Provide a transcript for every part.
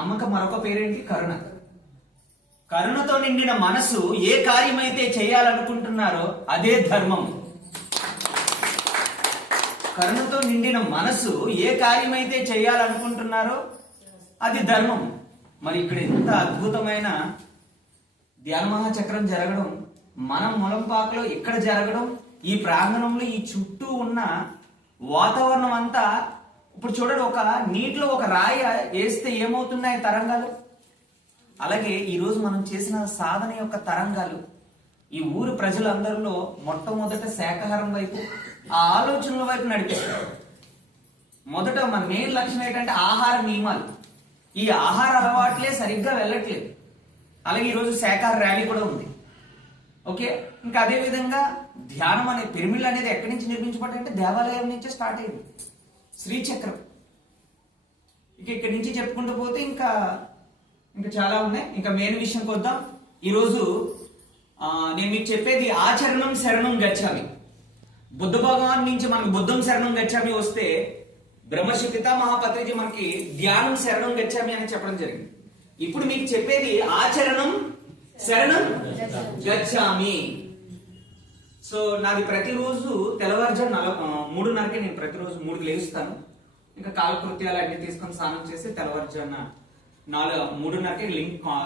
అమ్మక మరొక పేరేంటి? కరుణ. కరుణతో నిండిన మనసు ఏ కార్యమైతే చేయాలనుకుంటున్నారో అదే ధర్మం. కరుణతో నిండిన మనసు ఏ కార్యమైతే చేయాలనుకుంటున్నారో అది ధర్మం. మరి ఇక్కడ ఎంత అద్భుతమైన ధ్యాన మహాచక్రం జరగడం, మనం మొలంపాకలో ఇక్కడ జరగడం, ఈ ప్రాంగణంలో ఈ చుట్టూ ఉన్న వాతావరణం అంతా. ఇప్పుడు చూడండి, ఒక నీటిలో ఒక రాయి వేస్తే ఏమవుతున్నాయి తరంగాలు, అలాగే ఈరోజు మనం చేసిన సాధన యొక్క తరంగాలు ఈ ఊరు ప్రజలందరిలో మొట్టమొదట శాకాహారం వైపు, ఆ ఆలోచనల వైపు నడిపిస్తారు. మొదట మన మెయిన్ లక్ష్యం ఏంటంటే ఆహార నియమాలు. ఈ ఆహార అలవాట్లే సరిగ్గా వెళ్ళట్లేదు. అలాగే ఈరోజు శాకాహార ర్యాలీ కూడా ఉంది. ఓకే, ఇంకా అదే విధంగా ధ్యానం అనే పిరమిడ్ అనేది ఎక్కడి నుంచి నిర్మించబడ్డ అంటే దేవాలయం నుంచే స్టార్ట్ అయింది. శ్రీచక్రం. ఇక్కడి నుంచి చెప్పుకుంటూ పోతే ఇంకా చాలా ఉన్నాయి. ఇంకా మెయిన్ విషయంకి వద్దాం. ఈరోజు నేను మీకు చెప్పేది ఆచరణం శరణం గచ్చామి. బుద్ధ భగవాన్ నుంచి మనకి బుద్ధం శరణం గచ్చామి వస్తే, బ్రహ్మర్షి పితామహ పత్రిజీ మనకి ధ్యానం శరణం గచ్చామి అని చెప్పడం జరిగింది. ఇప్పుడు మీకు చెప్పేది ఆచరణం శరణం గచ్చామి. సో నాది ప్రతిరోజు తెల్లవారుజాము 3:30కి నేను ప్రతిరోజు 3కి లేస్తాను. ఇంకా కాలకృత్యాలు అన్ని తీసుకొని స్నానం చేసి తెల్లవారుజామున 3:30కి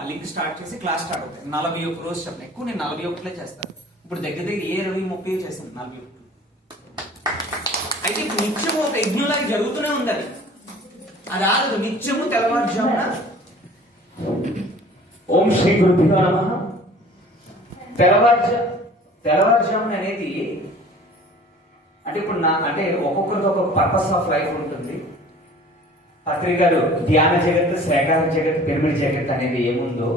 లింక్ స్టార్ట్ చేసి క్లాస్ స్టార్ట్ అవుతాయి. 41 రోజు చెప్పను, ఎక్కువ నేను 41లే చేస్తాను. ఇప్పుడు దగ్గర 20-30 చేస్తాను. 41 అయితే నిత్యము ఒక యజ్ఞంలాగా జరుగుతూనే ఉంది. అది ఆగదు. నిత్యము తెల్లవారుజామున ఓం శ్రీ గురుభ్యో నమః. తెల్లవారుజామున అనేది అంటే ఇప్పుడు అంటే ఒక్కొక్కరికి ఒక్కొక్క పర్పస్ ఆఫ్ లైఫ్ ఉంటుంది. పత్రి గారు ధ్యాన జగత్, శాకాహార జగత్, పిరమిడ్ జగత్ అనేది ఏముందో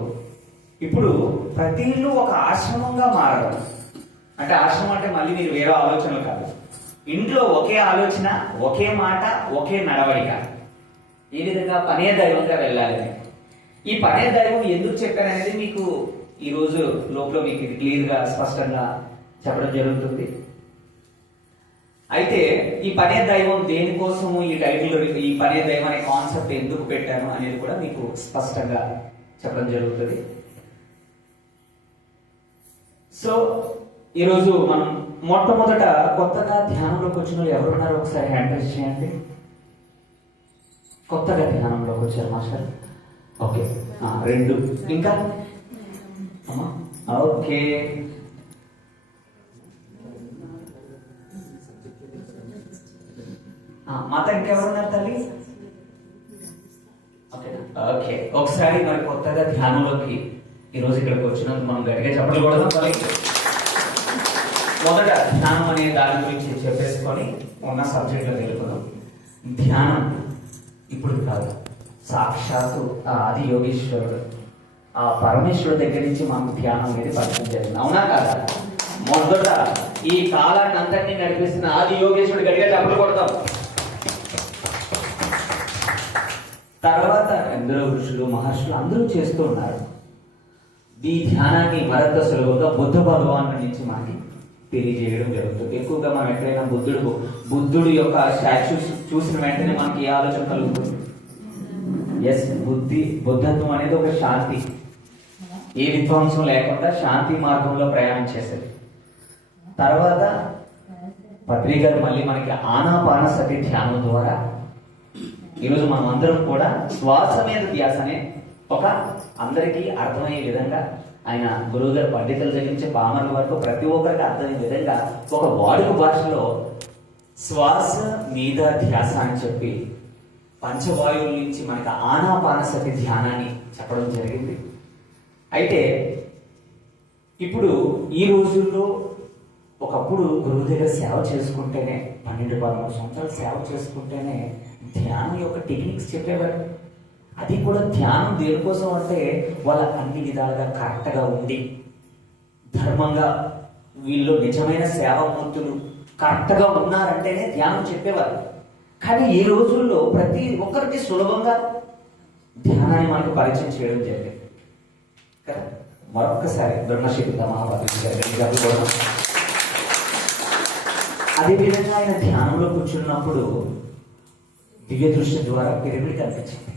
ఇప్పుడు ప్రతి ఇల్లు ఒక ఆశ్రమంగా మారడం. అంటే ఆశ్రమం అంటే మళ్ళీ మీరు వేరే ఆలోచనలు కాదు, ఇంట్లో ఒకే ఆలోచన, ఒకే మాట, ఒకే నడవడిక. ఈ విధంగా పనే దైవంగా వెళ్ళాలని. ఈ పనే దైవం ఎందుకు చెప్పారనేది మీకు ఈ రోజు లోపల మీకు ఇది క్లియర్ గా స్పష్టంగా చెప్పడం జరుగుతుంది. అయితే ఈ పనే దైవం దేనికోసము, ఈ టైటిల్ ఈ పనే దైవం అనే కాన్సెప్ట్ ఎందుకు పెట్టాను అనేది కూడా మీకు స్పష్టంగా చెప్పడం జరుగుతుంది. సో ఈరోజు మనం మొట్టమొదట కొత్తగా ధ్యానంలోకి వచ్చిన వాళ్ళు ఎవరున్నారో ఒకసారి హ్యాండ్ రైజ్ చేయండి. కొత్తగా ధ్యానంలోకి వచ్చారు మాస్టర్. ఓకే, 2 ఇంకా. ఓకే, మాత ఇంకెవరున్నారు తల్లి? ఓకే, ఒకసారి మరి కొత్తగా ధ్యానంలోకి ఈరోజు ఇక్కడికి వచ్చినందుకు మనం గట్టిగా చెప్పడం కూడా. మొదట ధ్యానం అనే దాని గురించి చెప్పేసుకొని ఉన్న సబ్జెక్ట్లో తెలుపుదాం. ధ్యానం ఇప్పుడు కాదు, సాక్షాత్తు ఆ ఆది యోగేశ్వరుడు, ఆ పరమేశ్వరుడు దగ్గర నుంచి మనకు ధ్యానం అనేది పరిచయం జరిగింది. అవునా కాదా? మొదట ఈ కాలాన్ని అంతటినీ నడిపిస్తున్న ఆది యోగేశ్వరుడు గట్టిగా చెప్పలు కొడతాం. తర్వాత ఎందరో ఋషులు, మహర్షులు అందరూ చేస్తూ ఉన్నారు. ఈ ధ్యానాన్ని మరింత సులభంగా బుద్ధ భగవాను నుంచి మనకి తెలియజేయడం జరుగుతుంది. ఎక్కువగా మనం ఎక్కడైనా బుద్ధుడు యొక్క స్టాచ్యూస్ చూసిన వెంటనే మనకి ఏ ఆలోచన కలుగుతుంది? ఎస్, బుద్ధత్వం అనేది ఒక శాంతి, ఏ విధ్వంసం లేకుండా శాంతి మార్గంలో ప్రయాణం చేసేది. తర్వాత పత్రి గారు మళ్ళీ మనకి ఆనాపానసతి ధ్యానం ద్వారా ఈరోజు మనం అందరం కూడా శ్వాస మీద ధ్యాస అనే ఒక అందరికీ అర్థమయ్యే విధంగా, ఆయన గురువు గారు పండితుల దగ్గర నుంచి పామరుల వరకు ప్రతి ఒక్కరికి అర్థమయ్యే విధంగా ఒక వాడుక భాషలో శ్వాస మీద ధ్యాస అని చెప్పి పంచవాయువుల నుంచి మనకి ఆనాపానసతి ధ్యానాన్ని చెప్పడం జరిగింది. అయితే ఇప్పుడు ఈ రోజుల్లో ఒకప్పుడు గురువు దగ్గర సేవ చేసుకుంటేనే 12-13 సంవత్సరాలు సేవ చేసుకుంటేనే ధ్యానం యొక్క టెక్నిక్స్ చెప్పేవారు. అది కూడా ధ్యానం దేనికోసం అంటే వాళ్ళ అన్ని విధాలుగా కరెక్ట్గా ఉండి ధర్మంగా వీళ్ళు నిజమైన సేవామూర్తులు కరెక్ట్గా ఉన్నారంటేనే ధ్యానం చెప్పేవారు. కానీ ఈ రోజుల్లో ప్రతి ఒక్కరికి సులభంగా ధ్యానాన్ని మనకు పరిచయం చేయడం జరిగింది కదా. మరొక్కసారి బ్రహ్మర్షి పితామహ పత్రిజీ గారు అదేవిధంగా ఆయన ధ్యానంలో కూర్చున్నప్పుడు దివ్య దృష్టి ద్వారా పిరమిడ్ కనిపించింది.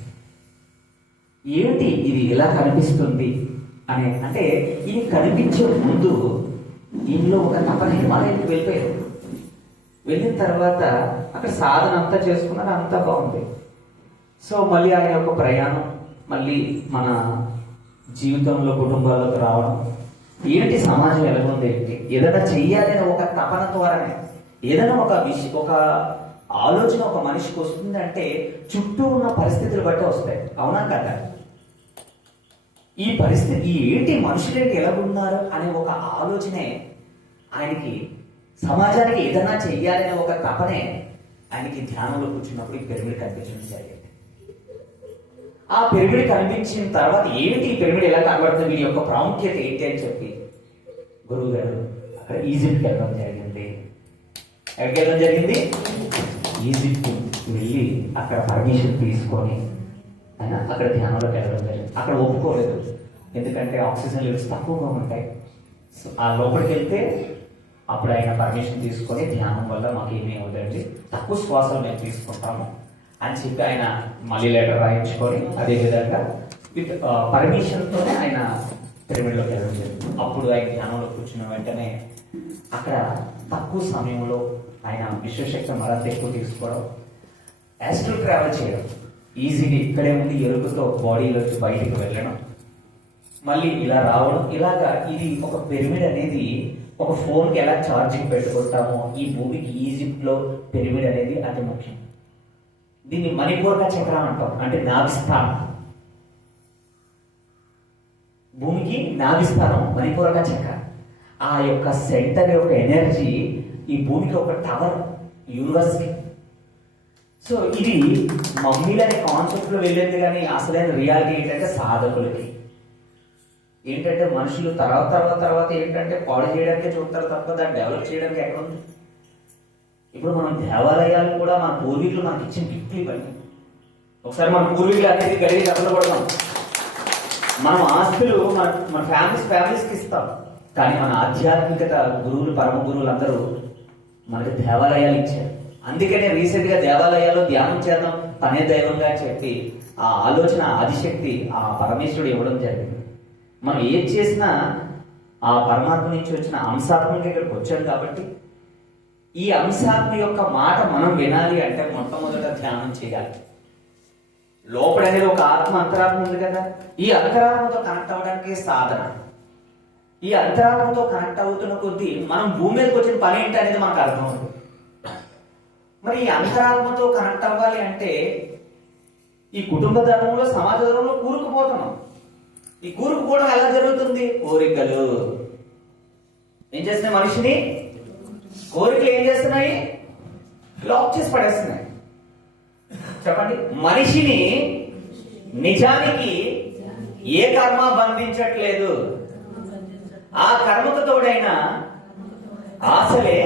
ఏమిటి ఇది ఇలా కనిపిస్తుంది అనే, అంటే ఇది కనిపించే ముందు ఇంట్లో ఒక తపన హిమాలయానికి వెళ్ళిపోయారు. వెళ్ళిన తర్వాత అక్కడ సాధన అంతా చేసుకున్నారు, అంతా బాగుంది. సో మళ్ళీ ఆయన యొక్క ప్రయాణం, మళ్ళీ మన జీవితంలో కుటుంబాలకు రావడం, ఏంటి సమాజం ఎలా ఉంది, ఏంటి ఏదైనా చెయ్యాలని ఒక తపన ద్వారానే, ఏదైనా ఒక ఆలోచన ఒక మనిషికి వస్తుంది అంటే చుట్టూ ఉన్న పరిస్థితులు బట్టి వస్తాయి, అవునా కదా? ఈ పరిస్థితి ఏంటి, మనుషులేంటి ఎలా ఉన్నారు అనే ఒక ఆలోచనే ఆయనకి, సమాజానికి ఏదైనా చెయ్యాలనే ఒక తపనే ఆయనకి ధ్యానంలో కూర్చున్నప్పుడు ఈ పిరమిడ్ కనిపించడం జరిగింది. ఆ పిరమిడ్ కనిపించిన తర్వాత ఏంటి ఈ పిరమిడ్ ఎలా కనబడుతుంది, వీడి యొక్క ప్రాముఖ్యత ఏంటి అని చెప్పి గురువు గారు అక్కడ ఈజిప్ట్కి వెళ్ళడం జరిగింది. ఎక్కడికి వెళ్ళడం జరిగింది? ఈజిప్ట్ వెళ్ళి అక్కడ పర్మిషన్ తీసుకొని ఆయన అక్కడ ధ్యానంలోకి వెళ్ళడం జరిగింది. అక్కడ ఒప్పుకోలేదు, ఎందుకంటే ఆక్సిజన్ లెవెల్స్ తక్కువగా ఉంటాయి. సో ఆ లోపలికి వెళ్తే అప్పుడు ఆయన పర్మిషన్ తీసుకొని ధ్యానం వల్ల మాకు ఏమీ అవుతుంది, తక్కువ శ్వాసలు మేము తీసుకుంటాము అని చెప్పి ఆయన మళ్ళీ లెటర్ రాయించుకొని అదేవిధంగా విత్ పర్మిషన్తోనే ఆయన పిరమిడ్లోకి వెళ్ళడం జరిగింది. అప్పుడు ఆయన ధ్యానంలో కూర్చున్న వెంటనే అక్కడ తక్కువ సమయంలో ఆయన విశ్వశక్తి మరింత ఎక్కువ తీసుకోవడం, యాస్ట్రల్ ట్రావెల్ చేయడం, ఈజీగా ఇక్కడే ఉండి ఎరుపుతో బాడీలోకి బయటికి వెళ్ళడం, మళ్ళీ ఇలా రావడం. ఇలాగా ఇది ఒక పిరమిడ్ అనేది ఒక ఫోన్కి ఎలా ఛార్జింగ్ పెట్టుకుంటామో ఈ భూమికి ఈజిప్ట్లో పిరమిడ్ అనేది అతి ముఖ్యం. దీన్ని మణిపూరక చక్రం అంటాం, అంటే నాభిస్థానం. భూమికి నాభిస్థానం మణిపూరక చక్రం. ఆ యొక్క సెంటర్ యొక్క ఎనర్జీ ఈ భూమికి ఒక టవర్, యూనివర్స్ కి. సో ఇది మమ్మీలు అనే కాన్సెప్ట్ లో వెళ్ళేది, కానీ అసలైన రియాలిటీ ఏంటంటే సాధకులకి ఏంటంటే మనుషులు తర్వాత ఏంటంటే పాడు చేయడానికే చూస్తారు తప్ప దాన్ని డెవలప్ చేయడానికి ఎక్కడ ఉంది? ఇప్పుడు మనం దేవాలయాలు కూడా మన పూర్వీకులు మనకి ఇచ్చిన గిఫ్ట్లు ఇవన్నీ. ఒకసారి మన పూర్వీకులు అనేది గడిగి కప్పడబడతాం. మనం ఆస్తులు మన ఫ్యామిలీస్కి ఇస్తాం, కానీ మన ఆధ్యాత్మికత గురువులు, పరమ గురువులు అందరూ మనకి దేవాలయాలు ఇచ్చారు. అందుకనే రీసెంట్ గా దేవాలయాల్లో ధ్యానం చేద్దాం, తనే దైవంగా చెప్పి ఆ ఆలోచన, ఆదిశక్తి ఆ పరమేశ్వరుడు ఇవ్వడం జరిగింది. మనం ఏం చేసినా ఆ పరమాత్మ నుంచి వచ్చిన అంశాత్మకి ఇక్కడికి వచ్చాం కాబట్టి ఈ అంశాత్మ యొక్క మాట మనం వినాలి అంటే మొట్టమొదట ధ్యానం చేయాలి. లోపల అనేది ఒక ఆత్మ, అంతరాత్మ ఉంది కదా, ఈ అంతరాత్మతో కనెక్ట్ అవ్వడానికి సాధన. ఈ అంతరాత్మతో కనెక్ట్ అవుతున్న కొద్దీ మనం భూమి మీదకి వచ్చిన పని ఏంటి అనేది మనకు అర్థం అవుతుంది. మరి ఈ అంతరాత్మతో కనెక్ట్ అవ్వాలి అంటే ఈ కుటుంబ ధర్మంలో, సమాజ ధర్మంలో కూరుకుపోతున్నాం. ఈ కూరుకుపోవడం ఎలా జరుగుతుంది? కోరికలు ఏం చేస్తున్నాయి మనిషిని? కోరికలు ఏం చేస్తున్నాయి? లాక్ చేసి పడేస్తున్నాయి. చెప్పండి, మనిషిని నిజానికి ఏ కర్మ బంధించట్లేదు, ఆ కర్మకు తోడైన ఆశలే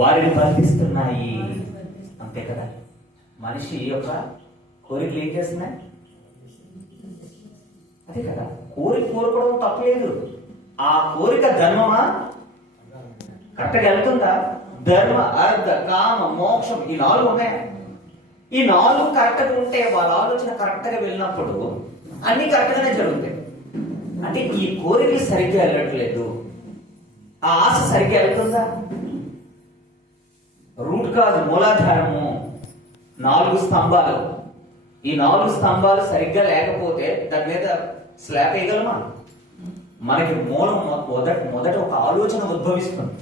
వారిని బంధిస్తున్నాయి. అంతే కదా, మనిషి యొక్క కోరికలు ఏం చేస్తున్నాయి? అదే కదా, కోరిక కోరుకోవడం తప్పలేదు. ఆ కోరిక ధర్మమా? కరెక్ట్గా వెళ్తుందా? ధర్మ, అర్థ, కామ, మోక్షం ఈ 4 ఉన్నాయి. ఈ 4 కరెక్ట్గా ఉంటే వాళ్ళ ఆలోచన కరెక్ట్గా వెళ్ళినప్పుడు అన్ని కరెక్ట్గానే జరుగుతాయి. అంటే ఈ కోరికలు సరిగ్గా వెళ్ళట్లేదు, ఆ ఆశ సరిగ్గా వెళ్తుందా? రూట్ కాజ్, మూలాధారము 4 స్తంభాలు. ఈ 4 స్తంభాలు సరిగ్గా లేకపోతే దాని మీద స్లాబ్ వేయగలమా? మనకి మూలం మొదట ఒక ఆలోచన ఉద్భవిస్తుంది.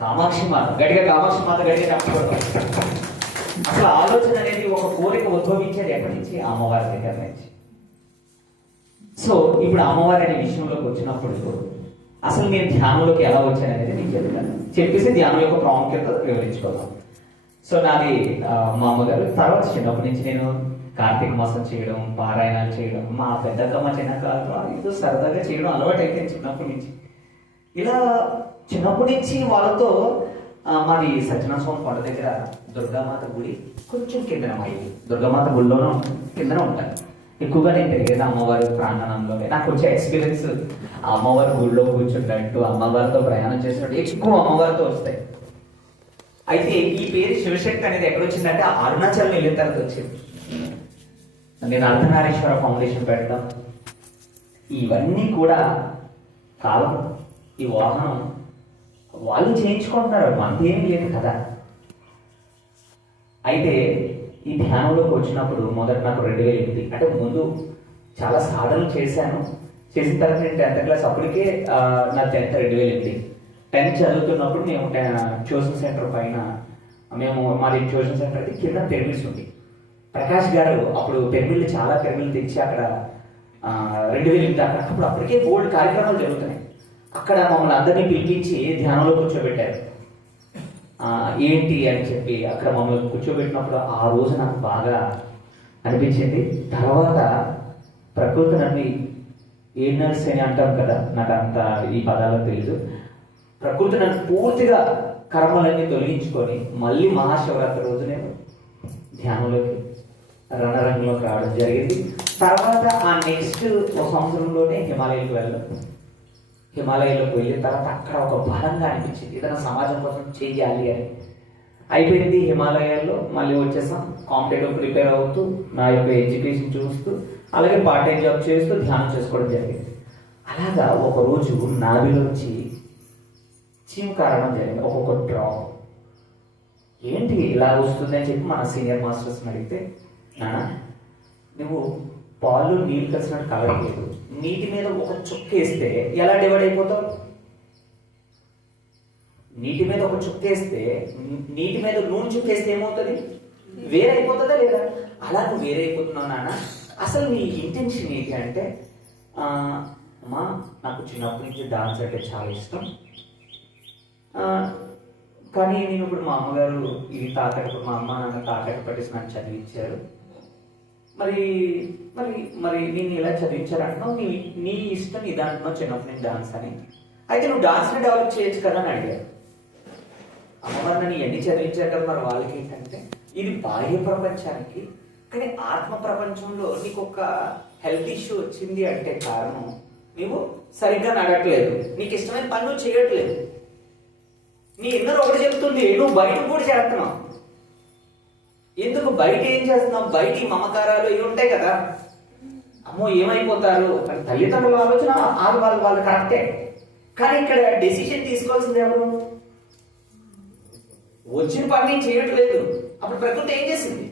కామాక్షి మాత, గట్టిగా కామాక్షి మాత గట్టిగా చెప్పబడతాం. అసలు ఆలోచన అనేది ఒక కోరిక ఉద్భవించేది ఎక్కడి నుంచి? అమ్మవారి దగ్గర నుంచి. సో ఇప్పుడు అమ్మవారి అనే విషయంలోకి వచ్చినప్పుడు అసలు నేను ధ్యానంలోకి ఎలా వచ్చాను అనేది మీకు చెప్తాను, చెప్పేసి ధ్యానం యొక్క ప్రాముఖ్యత వివరించుకోదాం. సో నాది మా అమ్మగారు. తర్వాత చిన్నప్పటి నుంచి నేను కార్తీక మాసం చేయడం, పారాయణాలు చేయడం, మా పెద్దమ్మ చిన్నకాలంలో ఏదో సరదాగా చేయడం అలవాటు అయితే చిన్నప్పటి నుంచి. ఇలా చిన్నప్పటి నుంచి వాళ్ళతో మాది సత్యనారాయణ స్వామి కొండ దగ్గర దుర్గామాత గుడి కొంచెం కిందన, మా ఇల్లు దుర్గామాత గుడిలోనూ కిందన ఉంటాను. ఎక్కువగా నేను పెరిగేది అమ్మవారి ప్రాంగణంలోనే. నాకు వచ్చే ఎక్స్పీరియన్స్ అమ్మవారి గుడిలో కూర్చున్నట్టు, అమ్మవారితో ప్రయాణం చేసినట్టు ఎక్కువ అమ్మవారితో వస్తాయి. అయితే ఈ పేరు శివశక్తి అనేది ఎక్కడ వచ్చిందంటే అరుణాచలం వెళ్ళిన తర్వాత వచ్చింది. నేను అర్ధనారీశ్వర ఫౌండేషన్ పెట్టడం, ఇవన్నీ కూడా కాలం. ఈ వాహనం వాళ్ళు చేయించుకుంటున్నారు, మనది ఏం లేదు కదా. అయితే ఈ ధ్యానంలోకి వచ్చినప్పుడు మొదట నాకు 2008, అంటే ముందు చాలా సాధనలు చేశాను. చేసిన తర్వాత నేను 10th క్లాస్, అప్పటికే నా 10th 2008. 10th చదువుతున్నప్పుడు మేము ట్యూషన్ సెంటర్ పైన, మాది ట్యూషన్ సెంటర్ అయితే కింద పిరమిడ్స్ ఉంది. ప్రకాష్ గారు అప్పుడు పిరమిడ్లు, చాలా పిరమిడ్లు తెచ్చి అక్కడ 2008 అప్పుడు అప్పటికే బోల్డ్ కార్యక్రమాలు జరుగుతున్నాయి. అక్కడ మమ్మల్ని అందరినీ పిలిపించి ధ్యానంలో కూర్చోబెట్టారు. ఏంటి అని చెప్పి అక్కడ మమ్మల్ని కూర్చోబెట్టినప్పుడు ఆ రోజు నాకు బాగా అనిపించింది. తర్వాత ప్రకృతి నన్ను ఏనర్స్ అని అంటాం కదా, నాకు అంత ఈ పదాలు తెలియదు. ప్రకృతి నన్ను పూర్తిగా కర్మలన్నీ తొలగించుకొని మళ్ళీ మహాశివరాత్రి రోజు నేను ధ్యానంలోకి, రణరంగంలోకి రావడం జరిగింది. తర్వాత ఆ నెక్స్ట్ ఒక సంవత్సరంలోనే హిమాలయాలకు వెళ్ళడం. హిమాలయాలకు వెళ్ళిన తర్వాత అక్కడ ఒక బలంగా అనిపించింది, ఏదైనా సమాజం కోసం చేయాలి అని. అయిపోయింది. హిమాలయాల్లో మళ్ళీ వచ్చేసాం. కాంపిటేటివ్ ప్రిపేర్ అవుతూ, నా యొక్క ఎడ్యుకేషన్ చూస్తూ, అలాగే పార్ట్ టైం జాబ్ చేస్తూ ధ్యానం చేసుకోవడం జరిగింది. అలాగా ఒకరోజు నాభిలోంచి చీము కారణం జరిగింది, ఒక్కొక్క డ్రాప్. ఏంటి ఇలా వస్తుంది అని చెప్పి మన సీనియర్ మాస్టర్స్ని అడిగితే, నాన్న నువ్వు పాలు నీళ్ళు కలిసినట్టు కలగలేదు, నీటి మీద ఒక చుక్క వేస్తే ఎలా డివైడ్ అయిపోతావు? నీటి మీద ఒక చుక్క వేస్తే, నీటి మీద నూనె చుక్క వేస్తే ఏమవుతుంది? వేరే అయిపోతుందా లేదా? అలా నువ్వు వేరే అయిపోతున్నావు నాన్న, అసలు నీ ఇంటెన్షన్ ఏంటి అంటే, అమ్మా నాకు చిన్నప్పటి నుంచి డాన్స్ అంటే చాలా ఇష్టం, కానీ నేను ఇప్పుడు మా అమ్మగారు ఇది తాకట్టు, మా అమ్మ నాన్న తాకట్టు పట్టేసి నన్ను చదివించారు. మరి మరి మరి నేను ఇలా చదివించారంటున్నావు, నీ ఇష్టం నీ దాంట్లో చిన్నప్పటి నుంచి డాన్స్ అని. అయితే నువ్వు డాన్స్ని డెవలప్ చేయొచ్చు కదా అని అడిగారు. అమ్మవారు నన్ను ఎన్ని చదివించారు కదా, మరి వాళ్ళకి ఏంటంటే ఇది బాహ్య ప్రపంచానికి, కానీ ఆత్మ ప్రపంచంలో నీకు ఒక హెల్త్ ఇష్యూ వచ్చింది అంటే కారణం నీవు సరిగ్గా నడట్లేదు, నీకు ఇష్టమైన పని నువ్వు చేయట్లేదు. నీ ఇన్నర్ ఒకటి చెప్తుంది, నువ్వు బయట కూడా చేస్తున్నావు. ఎందుకు బయట ఏం చేస్తున్నావు? బయట ఈ మమకారాలు ఇవి ఉంటాయి కదా, అమ్మో ఏమైపోతారు అని తల్లిదండ్రుల ఆలోచన, వాళ్ళు కరెక్టే. కానీ ఇక్కడ డెసిషన్ తీసుకోవాల్సింది ఎవరు? వచ్చిన పని చేయట్లేదు. అప్పుడు ప్రకృతి ఏం చేసింది?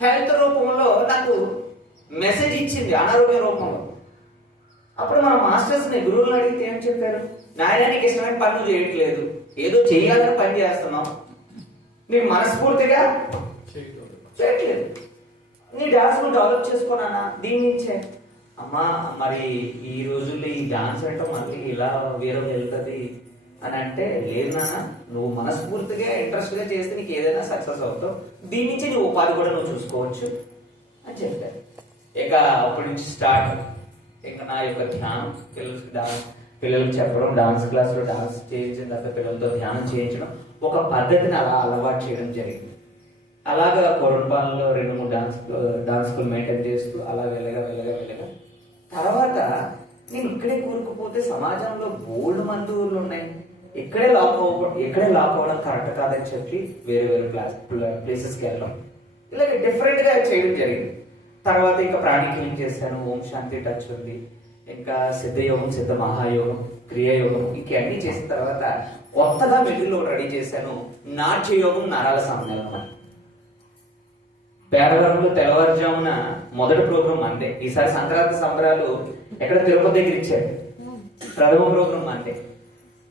హెల్త్ రూపంలో నాకు మెసేజ్ ఇచ్చింది, అనారోగ్య రూపంలో. అప్పుడు మన మాస్టర్స్ని, గురువులను అడిగితే ఏం చెప్పారు? నాయనానికి ఇష్టమైన పనులు చేయట్లేదు, ఏదో చేయాలని పని చేస్తున్నావు, నేను మనస్ఫూర్తిగా చేయట్లేదు, నీ డాన్స్ నువ్వు డెవలప్ చేసుకున్నానా దీని నుంచే. అమ్మా మరి ఈ రోజుల్లో ఈ డాన్స్ అంటే మళ్ళీ ఇలా వేరే వెళ్తుంది అని అంటే, లేదు నాన్న నువ్వు మనస్ఫూర్తిగా ఇంట్రెస్ట్గా చేస్తే నీకు ఏదైనా సక్సెస్ అవుతావు, దీని నుంచి నీ ఉపాధి కూడా నువ్వు చూసుకోవచ్చు అని చెప్పారు. ఇక అప్పటి నుంచి స్టార్ట్ ఇక నా యొక్క ధ్యానం, పిల్లలకు చెప్పడం, డాన్స్ క్లాస్లో డాన్స్ చేయించిన తర్వాత పిల్లలతో ధ్యానం చేయించడం, ఒక పద్ధతిని అలా అలవాటు చేయడం జరిగింది. అలాగా కొరంపాలలో 2-3 డాన్స్ స్కూల్ మెయింటైన్ చేస్తూ అలా వెళ్ళగా తర్వాత నేను ఇక్కడే కూరుకుపోతే సమాజంలో బోల్డ్ మంది ఊర్లు ఉన్నాయి, ఇక్కడే లాక్ అవ్వడం కరెక్ట్ కాదని చెప్పి వేరే ప్లేసెస్కి వెళ్ళడం, ఇలాగ డిఫరెంట్గా చేయడం జరిగింది. తర్వాత ఇంకా ప్రాణి హీలింగ్ చేశాను, ఓం శాంతి టచ్ ఉంది, ఇంకా సిద్ధయోగం, సిద్ధ మహాయోగం, క్రియాయోగం, ఇంకన్నీ చేసిన తర్వాత కొత్తగా మెటీరియల్ రెడీ చేశాను, నాట్యయోగం, నరాల సమ్మేళనం. పేడవరంలో తెల్లవారుజామున మొదటి ప్రోగ్రాం మందే. ఈసారి సంక్రాంతి సంబరాలు ఎక్కడ తిరుపతి దగ్గర ఇచ్చారు, ప్రథమ ప్రోగ్రాం మందే.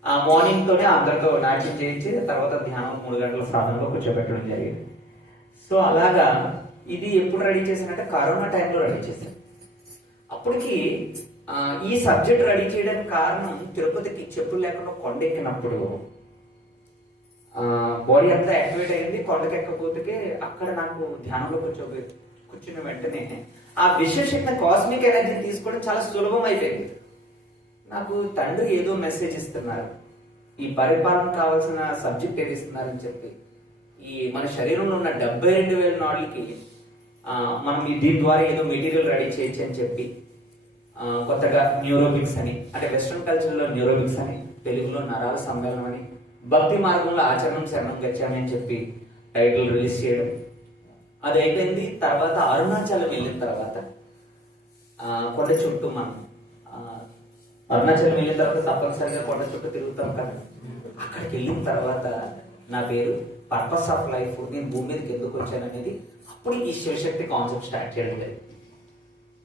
ఆ మార్నింగ్ తోనే అందరితో నాట్యం చేయించి తర్వాత ధ్యానం 3 గంటల సాధనలో కూర్చోబెట్టడం జరిగింది. సో అలాగా ఇది ఎప్పుడు రెడీ చేశానంటే కరోనా టైంలో రెడీ చేశాను. అప్పటికి ఈ సబ్జెక్ట్ రెడీ చేయడానికి కారణం, తిరుపతికి చెప్పులు లేకుండా కొండెక్కినప్పుడు బాడీ అంతా యాక్టివేట్ అయింది. కొండకెక్కకపోతే అక్కడ నాకు ధ్యానంలో కూర్చున్న వెంటనే ఆ విశ్వశక్తి కాస్మిక్ ఎనర్జీ తీసుకోవడం చాలా సులభం అయిపోయింది. నాకు తండ్రి ఏదో మెసేజ్ ఇస్తున్నారు, ఈ పరిపాలన కావాల్సిన సబ్జెక్ట్ ఏది ఇస్తున్నారని చెప్పి, ఈ మన శరీరంలో ఉన్న 72,000 నాడులకి మనం దీని ద్వారా ఏదో మెటీరియల్ రెడీ చేయొచ్చు అని చెప్పి కొత్తగా న్యూరోబిక్స్ అని, అంటే వెస్ట్రన్ కల్చర్లో న్యూరోబిక్స్ అని, తెలుగులో నరాల సమ్మేళనం అని, భక్తి మార్గంలో ఆచరణం శరణం గచ్చామి అని చెప్పి టైటిల్ రిలీజ్ చేయడం. అది అయిపోయింది. తర్వాత అరుణాచలం వెళ్ళిన తర్వాత కొండ చుట్టూ మనం అరుణాచలం వెళ్ళిన తర్వాత తప్పనిసరిగా కొండ చుట్టూ తిరుగుతాం కదా. అక్కడికి వెళ్ళిన తర్వాత నా పేరు పర్పస్ ఆఫ్ లైఫ్, నేను భూమి మీదకి ఎందుకు వచ్చాను అనేది అప్పుడు ఈ శివశక్తి కాన్సెప్ట్ స్టార్ట్ చేయడం జరిగింది.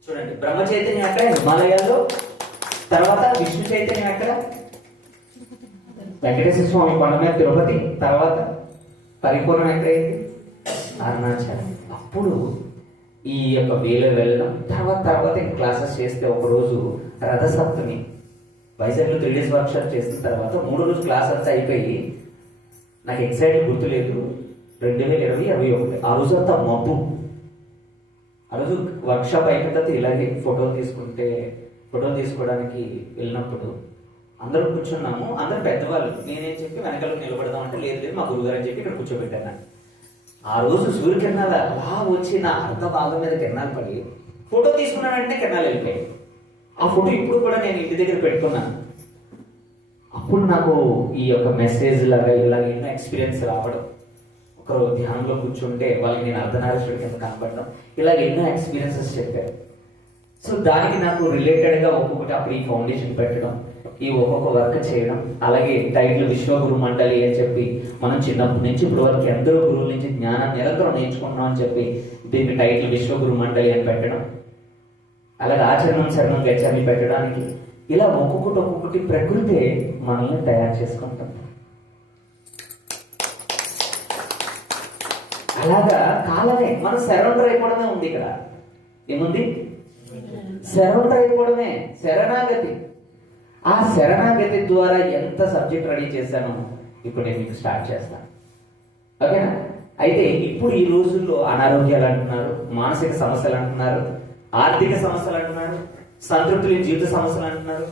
చూడండి, బ్రహ్మ చైతన్యం అక్కడ హిమాలయాల్లో, తర్వాత విష్ణు చైతన్యం అక్కడ వెంకటేశ్వర స్వామి కొండ మీద తిరుపతి, తర్వాత పరిపూర్ణం ఎక్కడైంది అరుణాచలం. అప్పుడు ఈ యొక్క వేలు వెళ్ళడం, తర్వాత క్లాసెస్ చేస్తే ఒకరోజు రథసప్తమి వైజాగ్లో 3 days వర్క్షాప్ చేసిన తర్వాత 3 రోజు క్లాస్ అంతా అయిపోయి, నాకు ఎగ్జాక్ట్ గుర్తులేదు, 2020-21 ఆ రోజు అంతా మబ్బు. ఆ రోజు వర్క్షాప్ అయిపోయిన తర్వాత ఇలాగే ఫోటోలు తీసుకోవడానికి వెళ్ళినప్పుడు అందరూ కూర్చున్నాము. అందరూ పెద్దవాళ్ళు. నేనేం చెప్పి వెనకాల నిలబడదాం అంటే లేదు మా గురుగారు అని చెప్పి ఇక్కడ కూర్చోబెట్టాను. ఆ రోజు సూర్యకిరణాలు అలా వచ్చి నా అర్ధ భాగం మీద కిరణాలు పడి ఫోటో తీసుకున్నానంటే కిరణాలు వెళ్ళిపోయాయి. ఆ ఫోటో ఇప్పుడు కూడా నేను ఇంటి దగ్గర పెట్టుకున్నాను. అప్పుడు నాకు ఈ యొక్క మెసేజ్ లాగా ఇలాగ ఎన్నో ఎక్స్పీరియన్స్ రావడం, ఒకరు ధ్యానంలో కూర్చుంటే వాళ్ళకి నేను అర్ధనారీశ్వరుడి కింద కనపడడం, ఇలాగ ఎన్నో ఎక్స్పీరియన్సెస్ చెప్పారు. సో దానికి నాకు రిలేటెడ్గా ఒక్కొక్కటి అప్పుడు ఈ ఫౌండేషన్ పెట్టడం, ఈ ఒక్కొక్క వర్క్ చేయడం, అలాగే టైటిల్ విశ్వగురు మండలి అని చెప్పి మనం చిన్నప్పటి నుంచి ఇప్పుడు వరకు ఎందరో గురువుల నుంచి జ్ఞానం నిరంతరం నేర్చుకుంటున్నాం అని చెప్పి దీనికి టైటిల్ విశ్వగురు మండలి అని పెట్టడం, అలాగే ఆచరణం శరణం గచ్చామి పెట్టడానికి, ఇలా ఒక్కొక్కటి ప్రకృతి మనల్ని తయారు చేసుకుంటాం. అలాగా కాలమే మనం సరెండర్ అయిపోవడమే ఉంది. ఇక్కడ ఏముంది? సరెండర్ అయిపోవడమే, శరణాగతి. ఆ శరణాగతి ద్వారా ఎంత సబ్జెక్ట్ రెడీ చేశానో ఇప్పుడు నేను మీకు స్టార్ట్ చేస్తాను. ఓకేనా? అయితే ఇప్పుడు ఈ రోజుల్లో అనారోగ్యాలు అంటున్నారు, మానసిక సమస్యలు అంటున్నారు, ఆర్థిక సమస్యలు అంటున్నారు, సంతృప్తి లేని జీవిత సమస్యలు అంటున్నారు.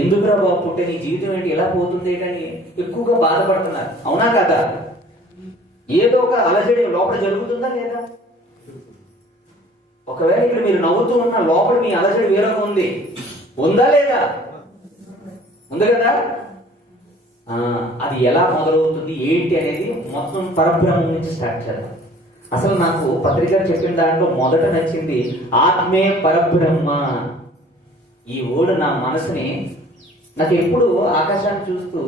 ఎందుకురా బాబు పుట్టే నీ జీవితం ఏంటి ఇలా పోతుంది అని ఎక్కువగా బాధపడుతున్నారు. అవునా కదా? ఏదో ఒక అలజడి లోపల జరుగుతుందా లేదా? ఒకవేళ ఇక్కడ మీరు నవ్వుతూ ఉన్న లోపల మీ అలజడి వేరొక ఉంది, ఉందా లేదా? ఉంది కదా? అది ఎలా మొదలవుతుంది ఏంటి అనేది మొత్తం పరబ్రహ్మం నుంచి స్టార్ట్ చేద్దాం. అసలు నాకు పత్రిక చెప్పిన దాంట్లో మొదట నచ్చింది ఆత్మే పరబ్రహ్మ. ఈ వర్డ్ నా మనసుని, నాకు ఎప్పుడు ఆకాశాన్ని చూస్తూ,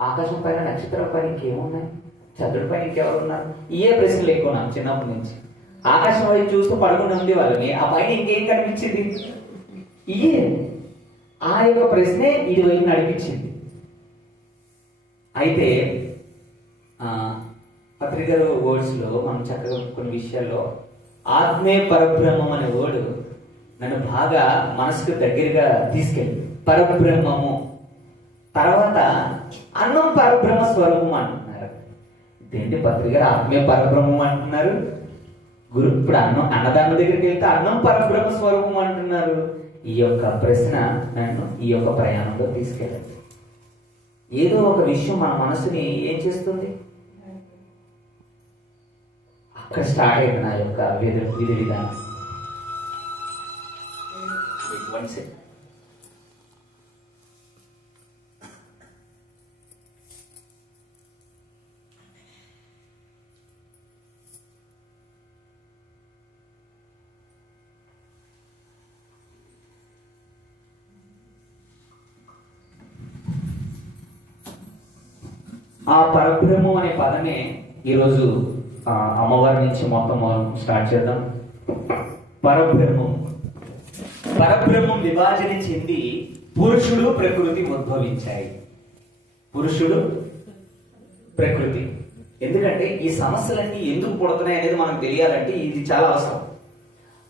ఆకాశం పైన నక్షత్రం పైన ఇంకేమున్నాయి, చంద్రుడి పైన ఇంకెవరు ఉన్నారు, ఇయే ప్రశ్నలు ఎక్కువ నాకు చిన్నప్పటి నుంచి. ఆకాశం వైపు చూస్తూ పడుకుని ఉంది వాళ్ళని, ఆ పైన ఇంకేం కనిపించింది? ఇయే. ఆ యొక్క ప్రశ్నే ఇది వైపు నడిపించింది. అయితే పత్రికలు వర్డ్స్ లో మనం చక్కగా కొన్ని విషయాల్లో ఆత్మే పరబ్రహ్మం అనే వర్డ్ నన్ను బాగా మనసుకు దగ్గరగా తీసుకెళ్ళి, పరబ్రహ్మము తర్వాత అన్నం పరబ్రహ్మ స్వరూపం అంటున్నారు. ఇదేంటి పత్రిక ఆత్మే పరబ్రహ్మం అంటున్నారు, గురు ఇప్పుడు అన్నదానం దగ్గరికి వెళ్తే అన్నం పరబ్రహ్మ స్వరూపం అంటున్నారు. ఈ యొక్క ప్రశ్న నన్ను ఈ యొక్క ప్రయాణంలో తీసుకెళ్ళండి. ఏదో ఒక విషయం మన మనసుని ఏం చేస్తుంది, అక్కడ స్టార్ట్ అయింది నా యొక్క విధి విధానం. ఆ పరబ్రహ్మం అనే పదమే ఈరోజు అమ్మవారి నుంచి మొత్తం స్టార్ట్ చేద్దాం. పరబ్రహ్మం విభజన చెంది పురుషుడు ప్రకృతి ఉద్భవించాయి. పురుషుడు ప్రకృతి. ఎందుకంటే ఈ సమస్యలన్నీ ఎందుకు పుడుతున్నాయి అనేది మనకు తెలియాలంటే ఇది చాలా అవసరం.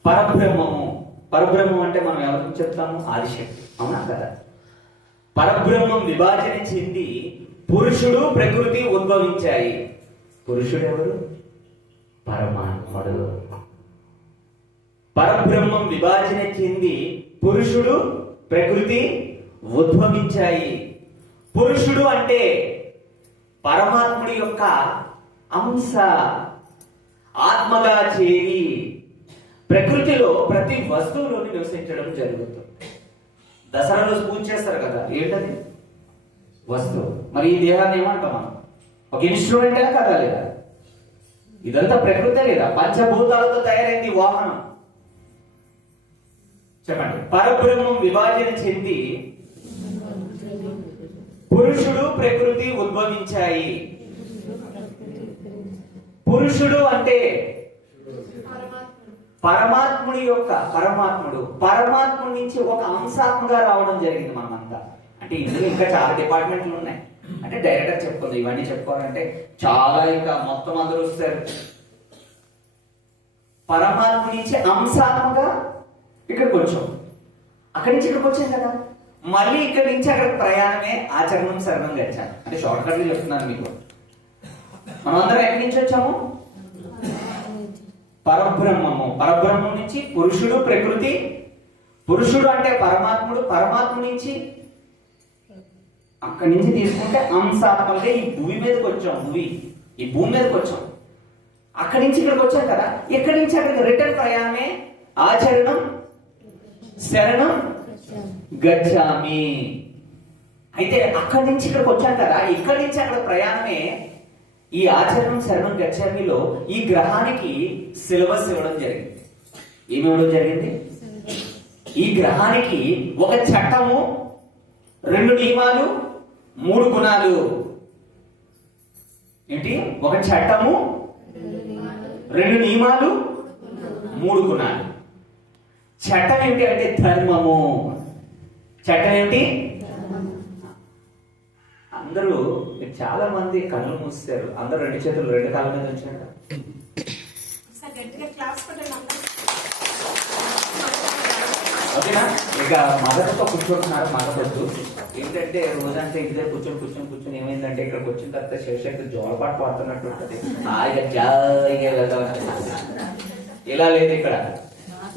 పరబ్రహ్మం అంటే మనం ఎవరికి చెప్తాము? ఆదిశక్తి. అవునా కదా? పరబ్రహ్మం విభజన చెంది పురుషుడు ప్రకృతి ఉద్భవించాయి. పురుషుడు ఎవరు? పరమాత్ముడు. పరబ్రహ్మం విభజన చెంది పురుషుడు ప్రకృతి ఉద్భవించాయి. పురుషుడు అంటే పరమాత్ముడి యొక్క అంశ, ఆత్మగా చేరి ప్రకృతిలో ప్రతి వస్తువులోని నివసించడం జరుగుతుంది. దసరా రోజు పూజ చేస్తారు కదా, ఏంటది? వస్తువు. మరి ఈ దేహాన్ని ఏమంటాం మనం? ఒక ఇన్స్ట్రుమెంటే కదా లేదా? ఇదంతా ప్రకృతే లేదా? పంచభూతాలతో తయారైంది ఈ వాహనం. చెప్పండి. పరబ్రహ్మం విభజన చెంది పురుషుడు ప్రకృతి ఉద్భవించాయి. పురుషుడు అంటే పరమాత్ముడి నుంచి ఒక అంశాత్మగా రావడం జరిగింది మనమంతా. అంటే ఇందులో ఇంకా చాలా డిపార్ట్మెంట్లు ఉన్నాయి. అంటే డైరెక్టర్ చెప్పుకుంది, ఇవన్నీ చెప్పుకోవాలంటే చాలా ఇంకా మొత్తం అందరూ వస్తారు. పరమాత్మ నుంచి అంశాత్మగా ఇక్కడికి వచ్చాం, అక్కడి నుంచి ఇక్కడికి వచ్చాం కదా. మళ్ళీ ఇక్కడి నుంచి అక్కడికి ప్రయాణమే ఆచరణం సర్వం గచ్చాను. అంటే షార్ట్ కట్లు చెప్తున్నాను మీకు. మనం అందరం ఎక్కడి నుంచి వచ్చాము? పరబ్రహ్మం నుంచి పురుషుడు ప్రకృతి. పురుషుడు అంటే పరమాత్మ నుంచి అక్కడి నుంచి తీసుకుంటే అంశాత్మగా ఈ భూమి మీదకి వచ్చాం. ఈ భూమి మీదకి వచ్చాం, అక్కడి నుంచి ఇక్కడికి వచ్చాం కదా. ఇక్కడి నుంచి అక్కడికి రిటర్న్ ప్రయాణమే ఆచరణం శరణం గచ్చామి. అయితే అక్కడి నుంచి ఇక్కడికి వచ్చాం కదా, ఇక్కడి నుంచి అక్కడ ప్రయాణమే ఈ ఆచరణం శరణం గచ్చామిలో ఈ గ్రహానికి సిలబస్ ఇవ్వడం జరిగింది. ఏమి ఇవ్వడం జరిగింది? ఈ గ్రహానికి ఒక చట్టము, 2 నియమాలు, 3 గుణాలు. ఏంటి? ఒక చట్టము, 2 నియమాలు, 3 గుణాలు. చట్టం ఏంటి అంటే ధర్మము. చట్టం ఏంటి? అందరూ చాలా మంది కళ్ళు మూస్తారు. అందరూ 2 చేతులు 2 కాళ్ళ మీద ఉంచారు. ఓకేనా? ఇక మగతతో కూర్చోతున్నారు. మగవద్దు. ఏంటంటే రోజంటే ఇంటి దగ్గర కూర్చొని ఏమైందంటే ఇక్కడికి వచ్చిన తర్వాత శేషకి జోలపాటు పాడుతున్నట్టు ఉంటుంది. ఇలా లేదు ఇక్కడ.